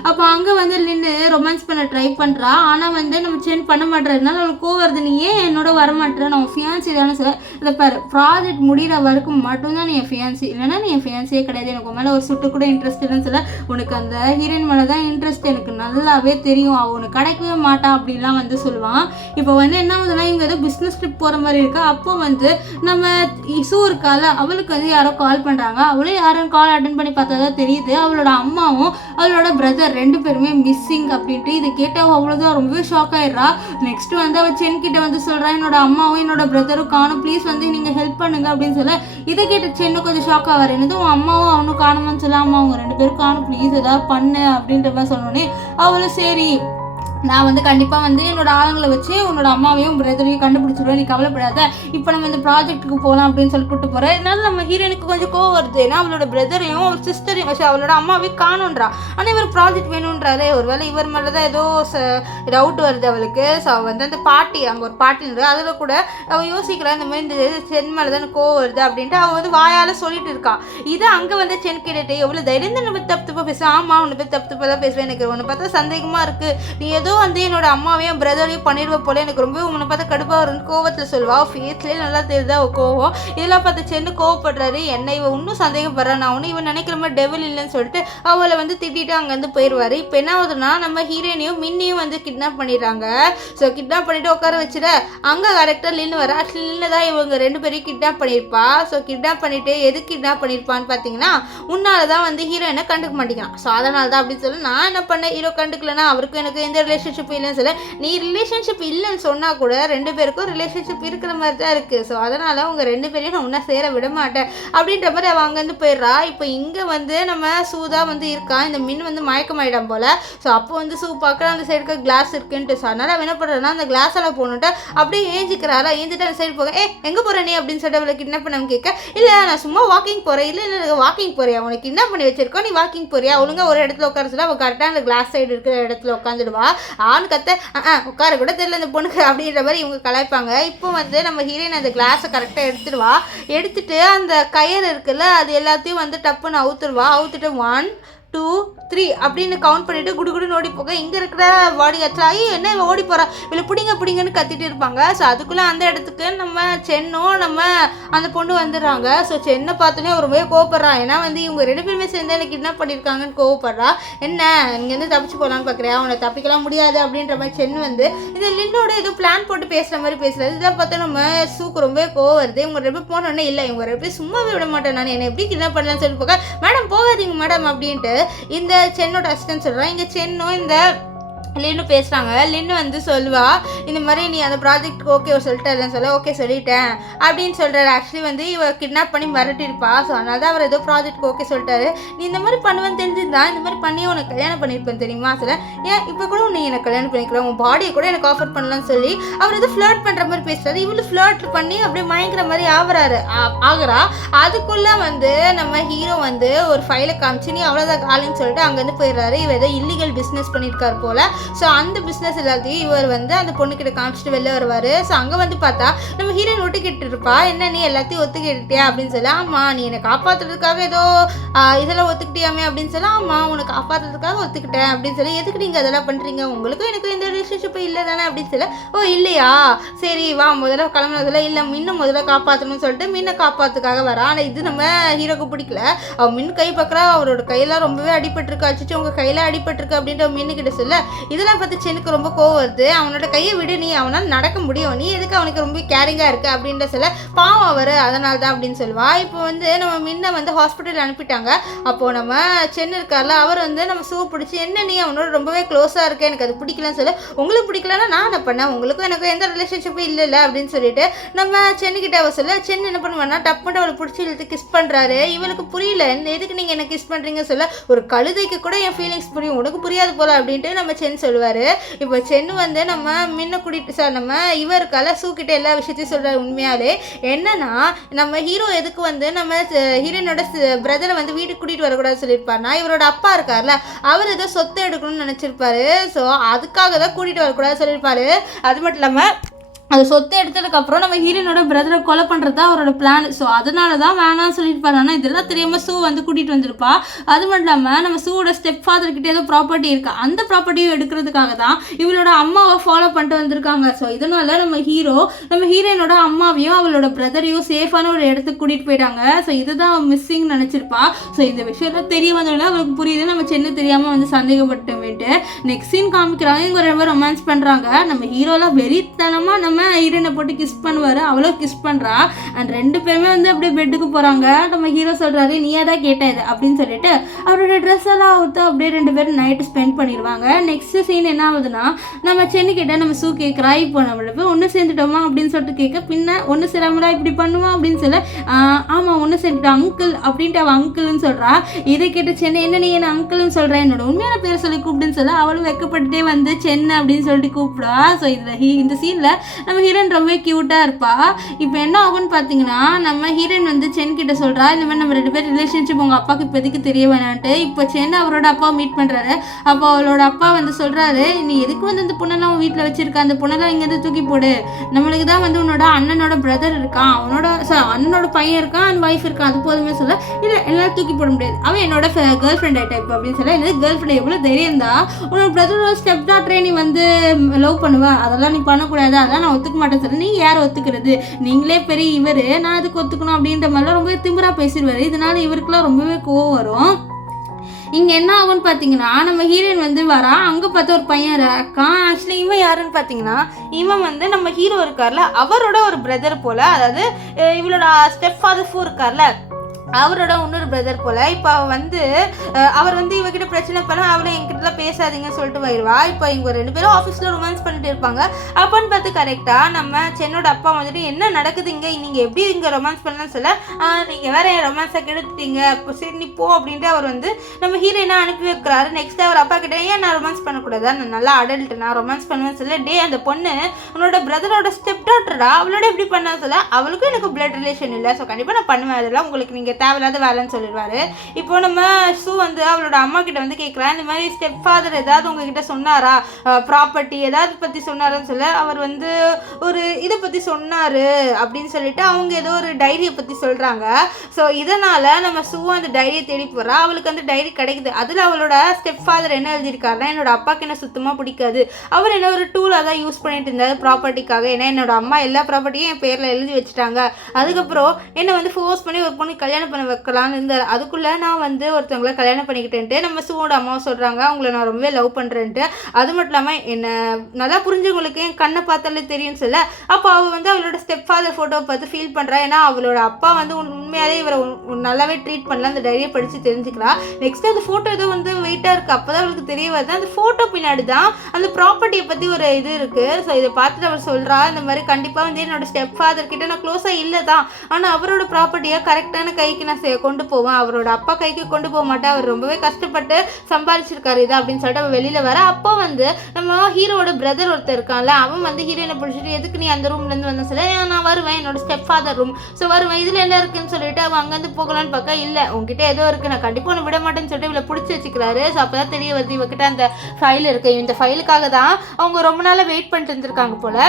அப்போ அங்கே வந்து லின்னு ரொமான்ஸ் பண்ண ட்ரை பண்ணுறா. ஆனால் வந்து நம்ம சென் பண்ண மாட்டேறதுனால அவளுக்கு கோவம் வருது, நீ ஏன் என்னோட வரமாட்டேற, நான் ஃபியான்சி தானே சொல்ல. இதை பாரு, ப்ராஜெக்ட் முடிகிற வரைக்கும் மட்டும்தான் நீ என் ஃபியான்சி, இல்லைன்னா நீ என் ஃபியான்சியே கிடையாது, எனக்கு உன் மேலே ஒரு சுட்டு கூட இன்ட்ரெஸ்ட் இல்லைன்னு சொல்ல. உனக்கு அந்த ஹீரோயின் மேலே தான் இன்ட்ரெஸ்ட் எனக்கு நல்லாவே தெரியும், அவள் உனக்கு கிடைக்கவே மாட்டான் அப்படின்லாம் வந்து சொல்லுவான். இப்போ வந்து என்ன ஆகுதுன்னா, இங்கே ஏதோ பிஸ்னஸ் ட்ரிப் போகிற மாதிரி இருக்கா. அப்போ வந்து நம்ம இசு இருக்கால, அவளுக்கு வந்து யாரோ கால் பண்ணுறாங்க. அவளே யாரும் கால் அட்டன் பண்ணி பார்த்தா தான் தெரியுது, அவளோட அம்மாவும் அவளோட பிரதர் ரெண்டு பேருமே மிஸ்ஸிங் அப்படின்ட்டு. இதை கேட்டால் அவ்வளோதான் ரொம்பவே ஷாக் ஆயிடுறா. நெக்ஸ்ட் வந்து அவள் சென் கிட்ட வந்து சொல்கிறா, என்னோட அம்மாவும் என்னோட பிரதரும் காணும், ப்ளீஸ் வந்து நீங்கள் ஹெல்ப் பண்ணுங்க அப்படின்னு சொல்ல. இதை கேட்ட சென்னு கொஞ்சம் ஷாக் ஆவார், என்னதும் அம்மாவும் அவனும் காணுமான்னு சொல்ல, அம்மா அவங்க ரெண்டு பேரும் காணும், ப்ளீஸ் ஏதாவது பண்ணு அப்படின்ற மாதிரி சொன்னோடனே அவளும் சரி நான் வந்து கண்டிப்பாக வந்து என்னோட ஆளுங்களை வச்சு உன்னோட அம்மாவையும் பிரதரையும் கண்டுபிடிச்சிடுவேன், நீ கவலைப்படாத, இப்போ நம்ம இந்த ப்ராஜெக்ட்டுக்கு போகலாம் அப்படின்னு சொல்லி கூப்பிட்டு போகிறேன். இதனால நம்ம ஹீரோனுக்கு கொஞ்சம் கோவம் வருது, ஏன்னா அவளோட பிரதரையும் அவள் சிஸ்டரையும் அவளோட அம்மாவையும் காணுன்றா. ஆனால் இவர் ப்ராஜெக்ட் வேணுன்றாரு. ஒருவேளை இவர் மேலே தான் ஏதோ டவுட் வருது அவளுக்கு. ஸோ அவள் வந்து அந்த பாட்டி, அங்கே ஒரு பாட்டி இருந்தது, அதில் கூட அவள் யோசிக்கிறா, இந்த மாதிரி இந்த சென் மேலே தான் கோவம் வருது அப்படின்ட்டு அவள் வந்து வாயால் சொல்லிட்டு இருக்கா. இதை அங்கே வந்து சென் கேட்டுட்டு எவ்வளோ தைரியம் தான் நம்ம தப்பு தப்பாக பேசுவேன், ஆமாம் உன்னை போய் தப்பு தப்பாக தான் பேசுவேன், எனக்கு உன்னை பார்த்தா சந்தேகமாக இருக்குது, நீ ஏதோ ஏதோ வந்து என்னோட அம்மாவையும் பிரதரையும் பண்ணிடுவ போல, எனக்கு ரொம்ப உன்னை பார்த்தா கடுப்பாக வரும்னு கோவத்தில் சொல்வா. ஃபேஸ்லேயே நல்லா தெரியுதா கோவம். இதெல்லாம் பார்த்து சென்னு கோவப்படுறாரு. என்னை இவன் இன்னும் சந்தேகப்படுறான், நான் ஒன்றும் இவன் நினைக்கிற மாதிரி டெவல் இல்லைன்னு சொல்லிட்டு அவளை வந்து திட்டிட்டு அங்கேருந்து போயிடுவார். இப்போ என்ன ஆகுதுன்னா நம்ம ஹீரோயினையும் மின்னியும் வந்து கிட்னாப் பண்ணிடுறாங்க. ஸோ கிட்னாப் பண்ணிவிட்டு உட்கார வச்சுட அங்கே கரெக்டாக லின்னு வர. ஆக்சுவலி லின்னு தான் இவங்க 2 பேரையும் கிட்னாப் பண்ணியிருப்பா. ஸோ கிட்னாப் பண்ணிவிட்டு எதுக்கு கிட்னாப் பண்ணியிருப்பான்னு பார்த்தீங்கன்னா உன்னால தான் வந்து ஹீரோயினை கண்டுக்க மாட்டேங்கிறான். ஸோ அதனால தான் அப்படின்னு சொல்லி நான் என்ன பண்ணேன், ஹீரோ கண்டுக்கலன்னா அவருக்கும் எனக்கு எந்த ரிலேஷன்ஷிப் இல்லைன்னு சொல்ல, நீ ரிலேஷன்ஷிப் இல்லைன்னு சொன்னால் கூட 2 பேருக்கும் ரிலேஷன்ஷிப் இருக்கிற மாதிரி தான் இருக்குது. ஸோ அதனால் உங்கள் 2 பேரையும் நான் ஒன்றா சேர விட மாட்டேன் அப்படின்ற மாதிரி அவள் அங்கேருந்து போயிடுறா. இப்போ இங்கே வந்து நம்ம சூதா வந்து இருக்கான். இந்த மின் வந்து மயக்கமாயிடான் போல். ஸோ அப்போ வந்து சூ பார்க்குற அந்த சைடுக்கு கிளாஸ் இருக்குன்ட்டு. ஸோ அதனால் அவன் என்ன பண்ணுறேன்னா அந்த கிளாஸெல்லாம் போகணுன்ட்டு அப்படியே ஏஞ்சிக்கிறாரா. ஏஞ்சிட்டு அந்த சைடு போக எங்கே போகிற நீ அப்படின்னு சொல்லிட்டு அவளை கிட்னாப் பண்ண கேட்க, இல்லை நான் சும்மா வாக்கிங் போகிறேன். இல்லை வாக்கிங் போறியா, உனக்கு கிட்னாப் பண்ணி வச்சிருக்கோம், நீ வாக்கிங் போறியா, ஒழுங்காக ஒரு இடத்துல உட்கார சொல்ல அவள் கரெக்டாக அந்த கிளாஸ் சைடு இருக்கிற இடத்துல உட்காந்துடுவா. ஆண் கத்த உட்கார கூட தெரியல இந்த பொண்ணுக்கு அப்படின்ற மாதிரி இவங்க கலாய்ப்பாங்க. இப்போ வந்து நம்ம ஹீரோயின் அந்த கிளாஸை கரெக்டாக எடுத்துடுவா. எடுத்துட்டு அந்த கயிறு இருக்குல்ல அது எல்லாத்தையும் வந்து டப்புன்னு அவுத்துடுவா. அவுத்துட்டு 1 2 3 அப்படின்னு கவுண்ட் பண்ணிட்டு குடுகுடுன்னு ஓடி போக இங்கே இருக்கிற பாடி ஆச்சாயி என்ன இவன் ஓடி போகிறா, இவளை பிடிங்கன்னு கத்திட்டு இருப்பாங்க. ஸோ அதுக்குள்ளே அந்த இடத்துக்கு நம்ம சென்னும் நம்ம அந்த பொண்ணு வந்துடுறாங்க. ஸோ சென்னை பார்த்தோன்னே ஒரு ரொம்பவே கோவப்படுறான். ஏன்னா வந்து இவங்க 2 பேருமே சேர்ந்து எனக்கு என்ன பண்ணியிருக்காங்கன்னு கோவப்படுறா. என்ன இங்கேருந்து தப்பிச்சு போகலான்னு பார்க்குறியா, அவனை தப்பிக்கலாம் முடியாது அப்படின்ற மாதிரி சென்னு வந்து இந்த லின்னோட ஏதோ பிளான் போட்டு பேசுகிற மாதிரி பேசுகிறது. இதெல்லாம் பார்த்தா நம்ம சூக்கு ரொம்பவே கோவம் வருது. இவங்க 2 பேர் போனோன்னே இல்லை இவங்க 2 பேர் சும்மாவே விட மாட்டேன், நான் என்னை எப்படி என்ன பண்ணலான்னு சொல்லி போக மேடம் போகாதீங்க மேடம் அப்படின்ட்டு இந்த சென்னோட அசிஸ்டன்ட் சொல்கிறான். இங்கே சென்னும் இந்த லின்னு பேசுகிறாங்க. லின்னு வந்து சொல்லுவா இந்த மாதிரி நீ அந்த ப்ராஜெக்ட்டுக்கு ஓகே சொல்லிட்டு சொல்ல ஓகே சொல்லிட்டேன் அப்படின்னு சொல்கிறாரு. ஆக்சுவலி வந்து இவ கிட்னாப் பண்ணி மிரட்டிருப்பா. ஸோ அதனால தான் அவர் ஏதோ ப்ராஜெக்ட்டுக்கு ஓகே சொல்லிட்டாரு. நீ இந்த மாதிரி பண்ணுவேன்னு தெரிஞ்சிருந்தா இந்த மாதிரி பண்ணி உனக்கு கல்யாணம் பண்ணியிருப்பேன் தெரியுமா சொல்ல, ஏன் இப்போ கூட நீ எனக்கு கல்யாணம் பண்ணிக்கிறேன், உன் பாடியை கூட எனக்கு ஆஃபர் பண்ணலான்னு சொல்லி அவர் ஏதோ ஃப்ளர்ட் பண்ணுற மாதிரி பேசுகிறாரு. இவளு ஃப்ளர்ட் பண்ணி அப்படியே மயங்கிற மாதிரி ஆகிறா. அதுக்குள்ளே வந்து நம்ம ஹீரோ வந்து ஒரு ஃபைலை காமிச்சு நீ அவ்வளோதான் காலின்னு சொல்லிட்டு அங்கேருந்து போயிடுறாரு. இவர் ஏதோ இல்லீகல் பிஸ்னஸ் பண்ணியிருக்காரு போல். ஸோ அந்த பிஸ்னஸ் எல்லாத்தையும் இவர் வந்து அந்த பொண்ணுக்கிட்ட காமிச்சிட்டு வெளில வருவார். ஸோ அங்கே வந்து பார்த்தா நம்ம ஹீரோயின் ஒட்டுக்கிட்டு இருப்பா. என்ன நீ எல்லாத்தையும் ஒத்துக்கிட்டியா அப்படின்னு சொல்ல, ஆமாம் நீ என்னை காப்பாற்றுறதுக்காக ஏதோ இதெல்லாம் ஒத்துக்கிட்டியாமே அப்படின்னு சொல்ல, ஆமாம் உனக்கு காப்பாற்றுறதுக்காக ஒத்துக்கிட்டேன் அப்படின்னு சொல்லி, எதுக்கு நீங்கள் அதெல்லாம் பண்ணுறீங்க, உங்களுக்கும் எனக்கும் எந்த ரிலேஷன்ஷிப்பும் இல்லை தானே அப்படின்னு சொல்ல, ஓ இல்லையா சரி வா முதல்ல கிளம்புனதில் இல்லை மின்னும் முதல்ல காப்பாற்றணும்னு சொல்லிட்டு மின்னை காப்பாற்றுக்காக வரா. ஆனால் இது நம்ம ஹீரோக்கு பிடிக்கல. அவன் மின் கை பார்க்குறா, அவரோட கையெல்லாம் ரொம்பவே அடிபட்டிருக்கு, அச்சிச்சு உங்கள் கையில் அடிபட்டிருக்கு அப்படின்ட்டு அவன் மின்னுக்கிட்ட சொல்ல, இதெல்லாம் பார்த்து சென்னுக்கு ரொம்ப கோவம் வருது. அவனோட கையை விடு, நீ அவனால் நடக்க முடியும், நீ எதுக்கு அவனுக்கு ரொம்ப கேரிங்காக இருக்கு அப்படின்ற சொல்ல, பாவம் அவர் அதனால தான் அப்படின்னு சொல்லுவா. இப்போ வந்து நம்ம முன்ன வந்து ஹாஸ்பிட்டல் அனுப்பிட்டாங்க. அப்போது நம்ம சென்னு இருக்கார்ல அவர் வந்து நம்ம சூ பிடிச்சி என்ன நீ அவனோட ரொம்பவே க்ளோஸாக இருக்கு, எனக்கு அது பிடிக்கலன்னு சொல்ல, உங்களுக்கு பிடிக்கலன்னா நான் என்ன பண்ணேன், உங்களுக்கும் எனக்கு எந்த ரிலேஷன்ஷிப்பும் இல்லை அப்படின்னு சொல்லிட்டு நம்ம சென்னுக்கிட்ட அவ சொல்ல, சென்னு என்ன பண்ணுவான்னா டப்புட்டு அவளை பிடிச்சி இழுத்து கிஸ் பண்ணுறாரு. இவளுக்கு புரியல எதுக்கு நீங்கள் என்ன கிஸ் பண்ணுறீங்க சொல்ல, ஒரு கழுதைக்கு கூட என் ஃபீலிங்ஸ் புரியும், உனக்கு புரியாது போல அப்படின்ட்டு நம்ம சென் சொல்லுவார். இப்போ சென்னு வந்து நம்ம முன்ன கூட்டிட்டு சார் நம்ம இவருக்கால சூக்கிட்ட எல்லா விஷயத்தையும் சொல்கிறார். உண்மையாலே என்னன்னா நம்ம ஹீரோ எதுக்கு வந்து நம்ம ஹீரோயினோட பிரதரை வந்து வீட்டுக்கு கூட்டிகிட்டு வரக்கூடாது சொல்லியிருப்பாருனா, இவரோட அப்பா இருக்கார்ல அவர் ஏதோ சொத்தை எடுக்கணும்னு நினச்சிருப்பாரு. ஸோ அதுக்காக தான் கூட்டிகிட்டு வரக்கூடாது சொல்லியிருப்பாரு. அது மட்டும் இல்லாமல் அது சொத்தை எடுத்ததுக்கப்புறம் நம்ம ஹீரோனோட பிரதரை கொலை பண்ணுறது தான் அவரோட பிளான். ஸோ அதனால தான் வேணாம்னு சொல்லியிருப்பாரு. ஆனால் இதெல்லாம் தெரியாமல் சூ வந்து கூட்டிகிட்டு வந்திருப்பா. அது மட்டும் இல்லாமல் நம்ம சூவோட ஸ்டெப் ஃபாதர்கிட்ட ஏதோ ப்ராப்பர்ட்டி இருக்குது, அந்த ப்ராப்பர்ட்டியும் எடுக்கிறதுக்காக தான் இவளோட அம்மாவை ஃபாலோ பண்ணிட்டு வந்திருக்காங்க. ஸோ இதனால் நம்ம ஹீரோயினோட அம்மாவையும் அவளோட பிரதரையும் சேஃபான ஒரு இடத்துக்கு கூட்டிகிட்டு போயிட்டாங்க. ஸோ இதுதான் மிஸ்ஸிங் நினச்சிருப்பா. ஸோ இந்த விஷயம்லாம் தெரிய வந்தோடனே அவளுக்கு புரியுது நம்ம சென்னை தெரியாமல் வந்து சந்தேகப்பட்டோமேட்டு. நெக்ஸ்ட் சீன் காமிக்கிறாங்க, இவங்க ரொம்ப ரொமான்ஸ் பண்ணுறாங்க. நம்ம ஹீரோலாம் வெறித்தனமாக நம்ம ஹீரோயினை போட்டு கிஸ் பண்ணுவார், அவ்வளோ கிஸ் பண்ணுறா. அண்ட் 2 பேருமே வந்து அப்படியே பெட்டுக்கு போகிறாங்க. நம்ம ஹீரோ சொல்கிறாரு நீயே தான் கேட்ட இது அப்படின்னு சொல்லிட்டு அவரோட ட்ரெஸ் எல்லாம் அவுத்து அப்படியே 2 பேரும் நைட்டு ஸ்பெண்ட் பண்ணிடுவாங்க. நெக்ஸ்ட் சீன் என்ன ஆகுதுன்னா நம்ம சென்னு கிட்ட நம்ம சூ கேட்குறா, இப்போ நம்மள போய் ஒன்று சேர்ந்துட்டோமா அப்படின்னு சொல்லிட்டு கேட்க, பின்ன ஒன்று சேராமலா இப்படி பண்ணுவான் அப்படின்னு சொல்ல, ஆமாம் ஒன்று சேர்ந்துட்டோம் அங்கிள் அப்படின்ட்டு அவள் அங்கிள்னு சொல்கிறா. இதை கேட்டு சென்னை என்ன நீ என்ன அங்கிள்னு சொல்கிறேன், என்னோட உண்மையான பேர் சொல்லி கூப்பிடுன்னு சொல்ல அவளும் வெக்கப்பட்டுட்டே வந்து சென்னை அப்படின்னு சொல்லிட்டு கூப்பிடுவா. ஸோ இந்த சீனில் நம்ம ஹீரோயின் ரொம்ப க்யூட்டாக இருப்பா. இப்போ என்ன ஆகும்னு பார்த்தீங்கன்னா நம்ம ஹீரோயின் வந்து சென் கிட்ட சொல்கிறா, இந்த மாதிரி நம்ம 2 பேர் ரிலேஷன்ஷிப் உங்கள் அப்பாவுக்கு இப்போதைக்கு தெரிய வேணான்ட்டு. இப்போ சென் அவரோட அப்பாவை மீட் பண்ணுறாரு. அப்போ அவளோட அப்பா வந்து சொல்கிறாரு, நீ எதுக்கு வந்து அந்த பொண்ணெல்லாம் வீட்டில் வச்சிருக்க, அந்த பொண்ணெல்லாம் இங்கேருந்து தூக்கி போடு, நம்மளுக்கு தான் வந்து உன்னோட அண்ணனோட பிரதர் இருக்கான், அண்ணனோட பையன் இருக்கான், அண்ட் ஒய்ஃப் இருக்கான், அது போதுமே சொல்ல. இல்லை எல்லாம் தூக்கி போட முடியாது, அவன் என்னோட கேர்ள் ஃப்ரெண்ட் ஆகிட்டா இப்போ அப்படின்னு சொல்ல. என்னது கேர்ள் ஃப்ரெண்ட், எவ்வளோ தைரியம் தான் உன்னோட பிரதரோட ஸ்டெப் டாக்டரே நீ வந்து லவ் பண்ணுவேன், அதெல்லாம் நீ பண்ணக்கூடாது, அதெல்லாம் நான் ஒத்துக்க மாட்டேன் சொல்ல. நீ யார் ஒத்துக்கிறது, நீங்களே பெரிய இவர், நான் அதுக்கு ஒத்துக்கணும் அப்படின்ற மாதிரிலாம் ரொம்ப திமிரா பேசிடுவார். இதனால இவருக்குலாம் ரொம்பவே கோவம் வரும். இங்கே என்ன ஆகும்னு பார்த்தீங்கன்னா நம்ம ஹீரோயின் வந்து வரா, அங்கே பார்த்தா ஒரு பையன் இருக்கான். ஆக்சுவலி இவன் யாருன்னு பார்த்தீங்கன்னா இவன் வந்து நம்ம ஹீரோ இருக்கார்ல அவரோட ஒரு பிரதர் போல், அதாவது இவளோட ஸ்டெப் ஃபாதர் இருக்கார்ல அவரோட இன்னொரு பிரதர் போல். இப்போ அவர் வந்து இவகிட்ட பிரச்சனை பண்ண அவளை என்கிட்டலாம் பேசாதீங்கன்னு சொல்லிட்டு போயிடுவா. இப்போ இவங்க 2 பேரும் ஆஃபீஸில் ரொமான்ஸ் பண்ணிட்டு இருப்பாங்க. அப்போன்னு பார்த்து கரெக்டாக நம்ம சென்னோட அப்பா வந்துட்டு என்ன நடக்குது இங்கே, நீங்கள் எப்படி இங்கே ரொமான்ஸ் பண்ணலான்னு சொல்ல, நீங்கள் வேற என் ரொமான்ஸை கெடுத்துட்டீங்க, இப்போ சரி நீ போ அப்படின்ட்டு அவர் வந்து நம்ம ஹீரோயினா அனுப்பி வைக்கிறாரு. நெக்ஸ்ட் அவர் அப்பா கிட்ட ஏன் நான் ரொமான்ஸ் பண்ணக்கூடாதா, நான் நல்லா அடல்ட், நான் ரொமான்ஸ் பண்ணுவேன்னு சொல்ல. டே அந்த பொண்ணு உன்னோட பிரதரோட ஸ்டெப் டாக்டரா, அவளோட எப்படி பண்ணா சொல்ல, அவளுக்கும் எனக்கு பிளட் ரிலேஷன் இல்லை, ஸோ கண்டிப்பாக நான் பண்ணுவேன், அதெல்லாம் உங்களுக்கு நீங்கள் தேவையில்லாத வேலைன்னு சொல்லிடுவாரு. இப்போ நம்ம ஷூ வந்து அவளோட அம்மா கிட்ட வந்து கேட்குறேன், இந்த மாதிரி ஸ்டெப் ஃபாதர் ஏதாவது உங்ககிட்ட சொன்னாரா, ப்ராப்பர்ட்டி ஏதாவது பற்றி சொன்னாரான்னு சொல்ல. அவர் வந்து ஒரு இதை பற்றி சொன்னார் அப்படின்னு சொல்லிட்டு அவங்க ஏதோ ஒரு டைரியை பற்றி சொல்கிறாங்க. ஸோ இதனால் நம்ம ஷூ அந்த டைரியை தேடி போகிறா. அவளுக்கு அந்த டைரி கிடைக்குது. அதில் அவளோட ஸ்டெப் ஃபாதர் என்ன எழுதியிருக்காருன்னா, என்னோட அப்பாவுக்கு என்ன சுத்தமாக பிடிக்காது, அவர் என்ன ஒரு டூலாக தான் யூஸ் பண்ணிட்டு இருந்தார் ப்ராப்பர்ட்டிக்காக, ஏன்னா என்னோட அம்மா எல்லா ப்ராப்பர்ட்டியும் என் பேரில் எழுதி வச்சுட்டாங்க, அதுக்கப்புறம் என்னை வந்து ஃபோர்ஸ் பண்ணி ஒரு பொண்ணு கல்யாணம் பண்ண வைக்கலான்னு இருந்தார், அதுக்குள்ளே நான் வந்து ஒருத்தவங்களை கல்யாணம் பண்ணிக்கிட்டேன்ட்டு நம்ம ஷூவோட அம்மாவை சொல்கிறாங்க, அவங்கள நான் ரொம்பவே லவ் பண்ணுறேன்ட்டு. அது மட்டும் இல்லாமல் என்னை நல்லா புரிஞ்சவங்களுக்கு என் கண்ணை பார்த்தாலே தெரியும்னு சொல்ல. அப்போ அவள் வந்து அவளோட ஸ்டெப் ஃபாதர் ஃபோட்டோவை பார்த்து ஃபீல் பண்ணுறா, ஏன்னா அவளோட அப்பா வந்து உண்மையாலே இவரை நல்லாவே ட்ரீட் பண்ணல, அந்த டைரியை படித்து தெரிஞ்சுக்கிறா. நெக்ஸ்ட் அந்த ஃபோட்டோ ஏதோ வந்து வெயிட்டாக இருக்குது, அப்போ தான் அவளுக்கு தெரிய வருது அந்த ஃபோட்டோ பின்னாடி தான் அந்த ப்ராப்பர்ட்டியை பற்றி ஒரு இது இருக்குது. ஸோ இதை பார்த்துட்டு அவர் சொல்கிறா, இந்த மாதிரி கண்டிப்பாக வந்து என்னோட ஸ்டெப் ஃபாதர் கிட்ட நான் க்ளோஸாக இல்லை தான், ஆனால் அவரோட ப்ராப்பர்ட்டியை கரெக்டான கைக்கு நான் கொண்டு போவேன், அவரோட அப்பா கைக்கு கொண்டு போக மாட்டேன், அவர் ரொம்பவே கஷ்டப்பட்டு சம்பாதிச்சிருக்காரு இதை அப்படின்னு சொல்லிட்டு அவன் வெளியில் வர. அப்போ வந்து நம்ம ஹீரோட பிரதர் ஒருத்தர் இருக்கான்ல, அவன் வந்து ஹீரோயினை பிடிச்சிட்டு எதுக்கு நீ அந்த ரூம்லேருந்து வந்து சொல்ல, நான் வருவேன் என்னோட ஸ்டெப் ஃபாதர் ரூம், ஸோ வருவேன் இதில் என்ன இருக்குன்னு சொல்லிட்டு அவன் அங்கேருந்து போகலான்னு பார்க்க, இல்லை உங்ககிட்ட ஏதோ இருக்குது, நான் கண்டிப்பாக ஒன்று விட மாட்டேன்னு சொல்லிட்டு இவளை பிடிச்சி வச்சுக்கிறாரு. ஸோ அப்போ தான் தெரிய வருது இவகிட்ட அந்த ஃபைல் இருக்குது, இந்த ஃபைலுக்காக தான் அவங்க ரொம்ப நாளாக வெயிட் பண்ணிட்டு இருந்திருக்காங்க போல்.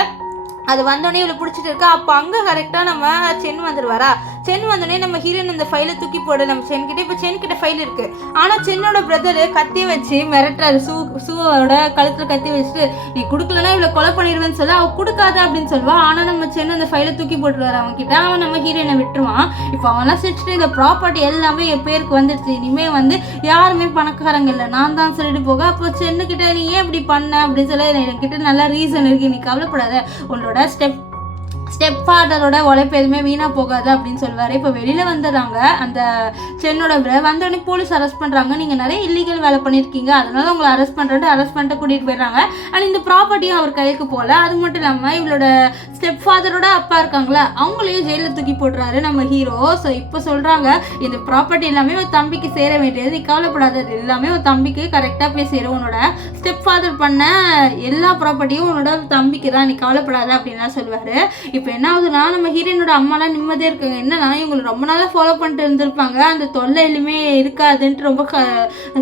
அது வந்தோடனே இவளை பிடிச்சிட்டு இருக்கா. அப்போ அங்கே கரெக்டாக நம்ம சென் வந்துடுவாரா. சென் வந்தோடனே நம்ம ஹீரோயின் இந்த ஃபைலை தூக்கி போட நம்ம சென்கிட்ட. இப்போ சென்கிட்ட ஃபைல் இருக்குது, ஆனால் சென்னோட பிரதரு கத்தியை வச்சு மிரட்டுறாரு. ஷூவோட கழுத்தில் கத்தி வச்சுட்டு நீ கொடுக்கலன்னா இவளை கொலை பண்ணிடுவேன்னு சொல்ல. அவள் கொடுக்காத அப்படின்னு சொல்லுவாள். ஆனால் நம்ம சென் அந்த ஃபைலை தூக்கி போட்டுருவார் அவன்கிட்ட. அவன் நம்ம ஹீரோயினை விட்டுருவான். இப்போ அவன்லாம் செஞ்சுட்டு இந்த ப்ராப்பர்ட்டி எல்லாமே என் பேருக்கு வந்துடுச்சு, இனிமேல் வந்து யாருமே பணக்காரங்க இல்லை, நான் தான் சொல்லிட்டு போக. அப்போ சென்னுக்கிட்ட நீ ஏன் இப்படி பண்ண அப்படின்னு சொல்ல, என்கிட்ட நல்ல ரீசன் இருக்குது, நீ கவலைப்படாத, உன்னோட ஸ்டெப் ஃபாதரோட உழைப்பு எதுவுமே வீணாக போகாது அப்படின்னு சொல்லுவார். இப்போ வெளியில் வந்துடுறாங்க. அந்த சென்னோட வந்தோடனே போலீஸ் அரெஸ்ட் பண்ணுறாங்க, நீங்கள் நிறைய இல்லீகல் வேலை பண்ணியிருக்கீங்க, அதனால உங்களை அரெஸ்ட் பண்ணிட்டு கூட்டிகிட்டு போயிடுறாங்க. அண்ட் இந்த ப்ராப்பர்ட்டியும் அவர் கைக்கு போகல. அது மட்டும் இல்லாமல் இவளோட ஸ்டெப் ஃபாதரோட அப்பா இருக்காங்களா, அவங்களையும் ஜெயிலில் தூக்கி போட்டுறாரு நம்ம ஹீரோ. ஸோ இப்போ சொல்கிறாங்க இந்த ப்ராப்பர்ட்டி எல்லாமே ஒரு தம்பிக்கு சேர வேண்டியது, நீ கவலைப்படாது, எல்லாமே ஒரு தம்பிக்கு கரெக்டாக போய் சேரும், உன்னோட ஸ்டெப் ஃபாதர் பண்ண எல்லா ப்ராப்பர்ட்டியும் உன்னோட தம்பிக்கு தான், நீ கவலைப்படாத அப்படின்லாம் சொல்லுவார். இப்போ என்ன ஆகுதுன்னா நம்ம ஹீரோயினோட அம்மாலாம் நிம்மதியாக இருக்காங்க. என்னன்னா இவங்களை ரொம்ப நாளாக ஃபாலோ பண்ணிட்டு இருந்திருப்பாங்க, அந்த தொல்லை எதுவுமே இருக்காதுன்ட்டு ரொம்ப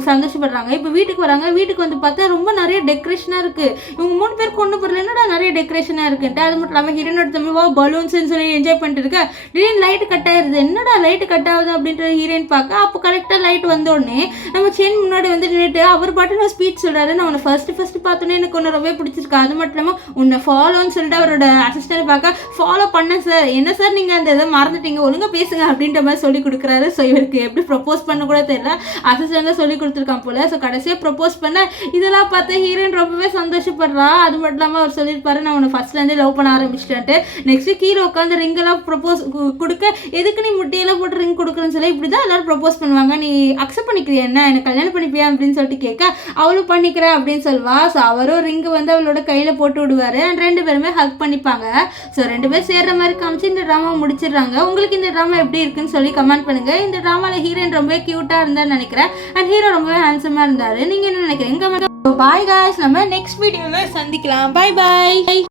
சந்தோஷப்படுறாங்க. இப்போ வீட்டுக்கு வராங்க. வீட்டுக்கு வந்து பார்த்தா ரொம்ப நிறைய டெக்கரேஷனாக இருக்குது. இவங்க 3 பேர் கொண்டு போகிறல என்னடா நிறைய டெக்கரேஷனாக இருக்குன்ட்டு. அது மட்டும் இல்லாமல் ஹீரோயினோட தம்பி பலூன்ஸ்ன்னு சொல்லி என்ஜாய் பண்ணிட்டு இருக்க. திடீர்னு லைட்டு கட் ஆயிடுது. என்னடா லைட்டு கட் ஆகுது அப்படின்ற ஹீரோயின் பார்க்க. அப்போ கரெக்டாக லைட் வந்தோடனே நம்ம சென் முன்னாடி வந்து நின்றுட்டு அவர் பாட்டு ஸ்பீச் சொல்கிறாரு. நான் உன்னை ஃபர்ஸ்ட் பார்த்தோன்னே எனக்கு ஒன்று ரொம்ப பிடிச்சிருக்கா, அது மட்டும் இல்லாமல் உன்னை ஃபாலோன்னு சொல்லிட்டு அவரோட அசிஸ்டன்ட் பார்க்க ஃபாலோ பண்ண சார், என்ன சார் நீங்கள் அந்த இதை மறந்துட்டீங்க, ஒழுங்காக பேசுங்க அப்படின்ற மாதிரி சொல்லி கொடுக்குறாரு. ஸோ இவருக்கு எப்படி ப்ரப்போஸ் பண்ண கூட தெரியல, அசிஸ்டண்டாக சொல்லி கொடுத்துருக்கான் போல. ஸோ கடைசியாக ப்ரப்போஸ் பண்ண இதெல்லாம் பார்த்து ஹீரோயின் ரொம்பவே சந்தோஷப்படுறா. அது மட்டும் இல்லாமல் அவர் சொல்லியிருப்பாரு நான் உன்னை ஃபர்ஸ்ட்லேருந்தே லவ் பண்ண ஆரம்பிச்சிட்டேன்ட்டு. நெக்ஸ்ட்டு கீழே உட்காந்து ரிங்கெல்லாம் ப்ரப்போஸ் கொடுக்க, எதுக்கு நீ முட்டையெல்லாம் போட்டு ரிங் கொடுக்குறேன்னு சொல்லி இப்படி தான் எல்லாரும் ப்ரப்போஸ் பண்ணுவாங்க, நீ அக்செப்ட் பண்ணிக்கிறியா, என்ன எனக்கு கல்யாணம் பண்ணிப்பியா அப்படின்னு சொல்லிட்டு கேட்க, அவளும் பண்ணிக்கிறேன் அப்படின்னு சொல்வா. ஸோ அவரும் ரிங்கு வந்து அவளோட கையில் போட்டு விடுவார். அண்ட் 2 பேருமே ஹக் பண்ணிப்பாங்க. ஸோ 2 பேர் சேர்ற மாதிரி காமிச்சு இந்த ட்ராமா முடிச்சிடுறாங்க. உங்களுக்கு இந்த ட்ராமா எப்படி இருக்குன்னு சொல்லி கமெண்ட் பண்ணுங்க. இந்த ட்ராமாவில் ஹீரோயின் ரொம்ப கியூட்டாக இருந்தான்னு நினைக்கிறேன். அண்ட் ஹீரோ ரொம்பவே ஹேண்ட்ஸமாக இருந்தார். நீங்கள் என்ன நினைக்கிறீங்க? பாய் காய்ஸ், நம்ம நெக்ஸ்ட் வீடியோவில் சந்திக்கலாம். பாய் பாய்.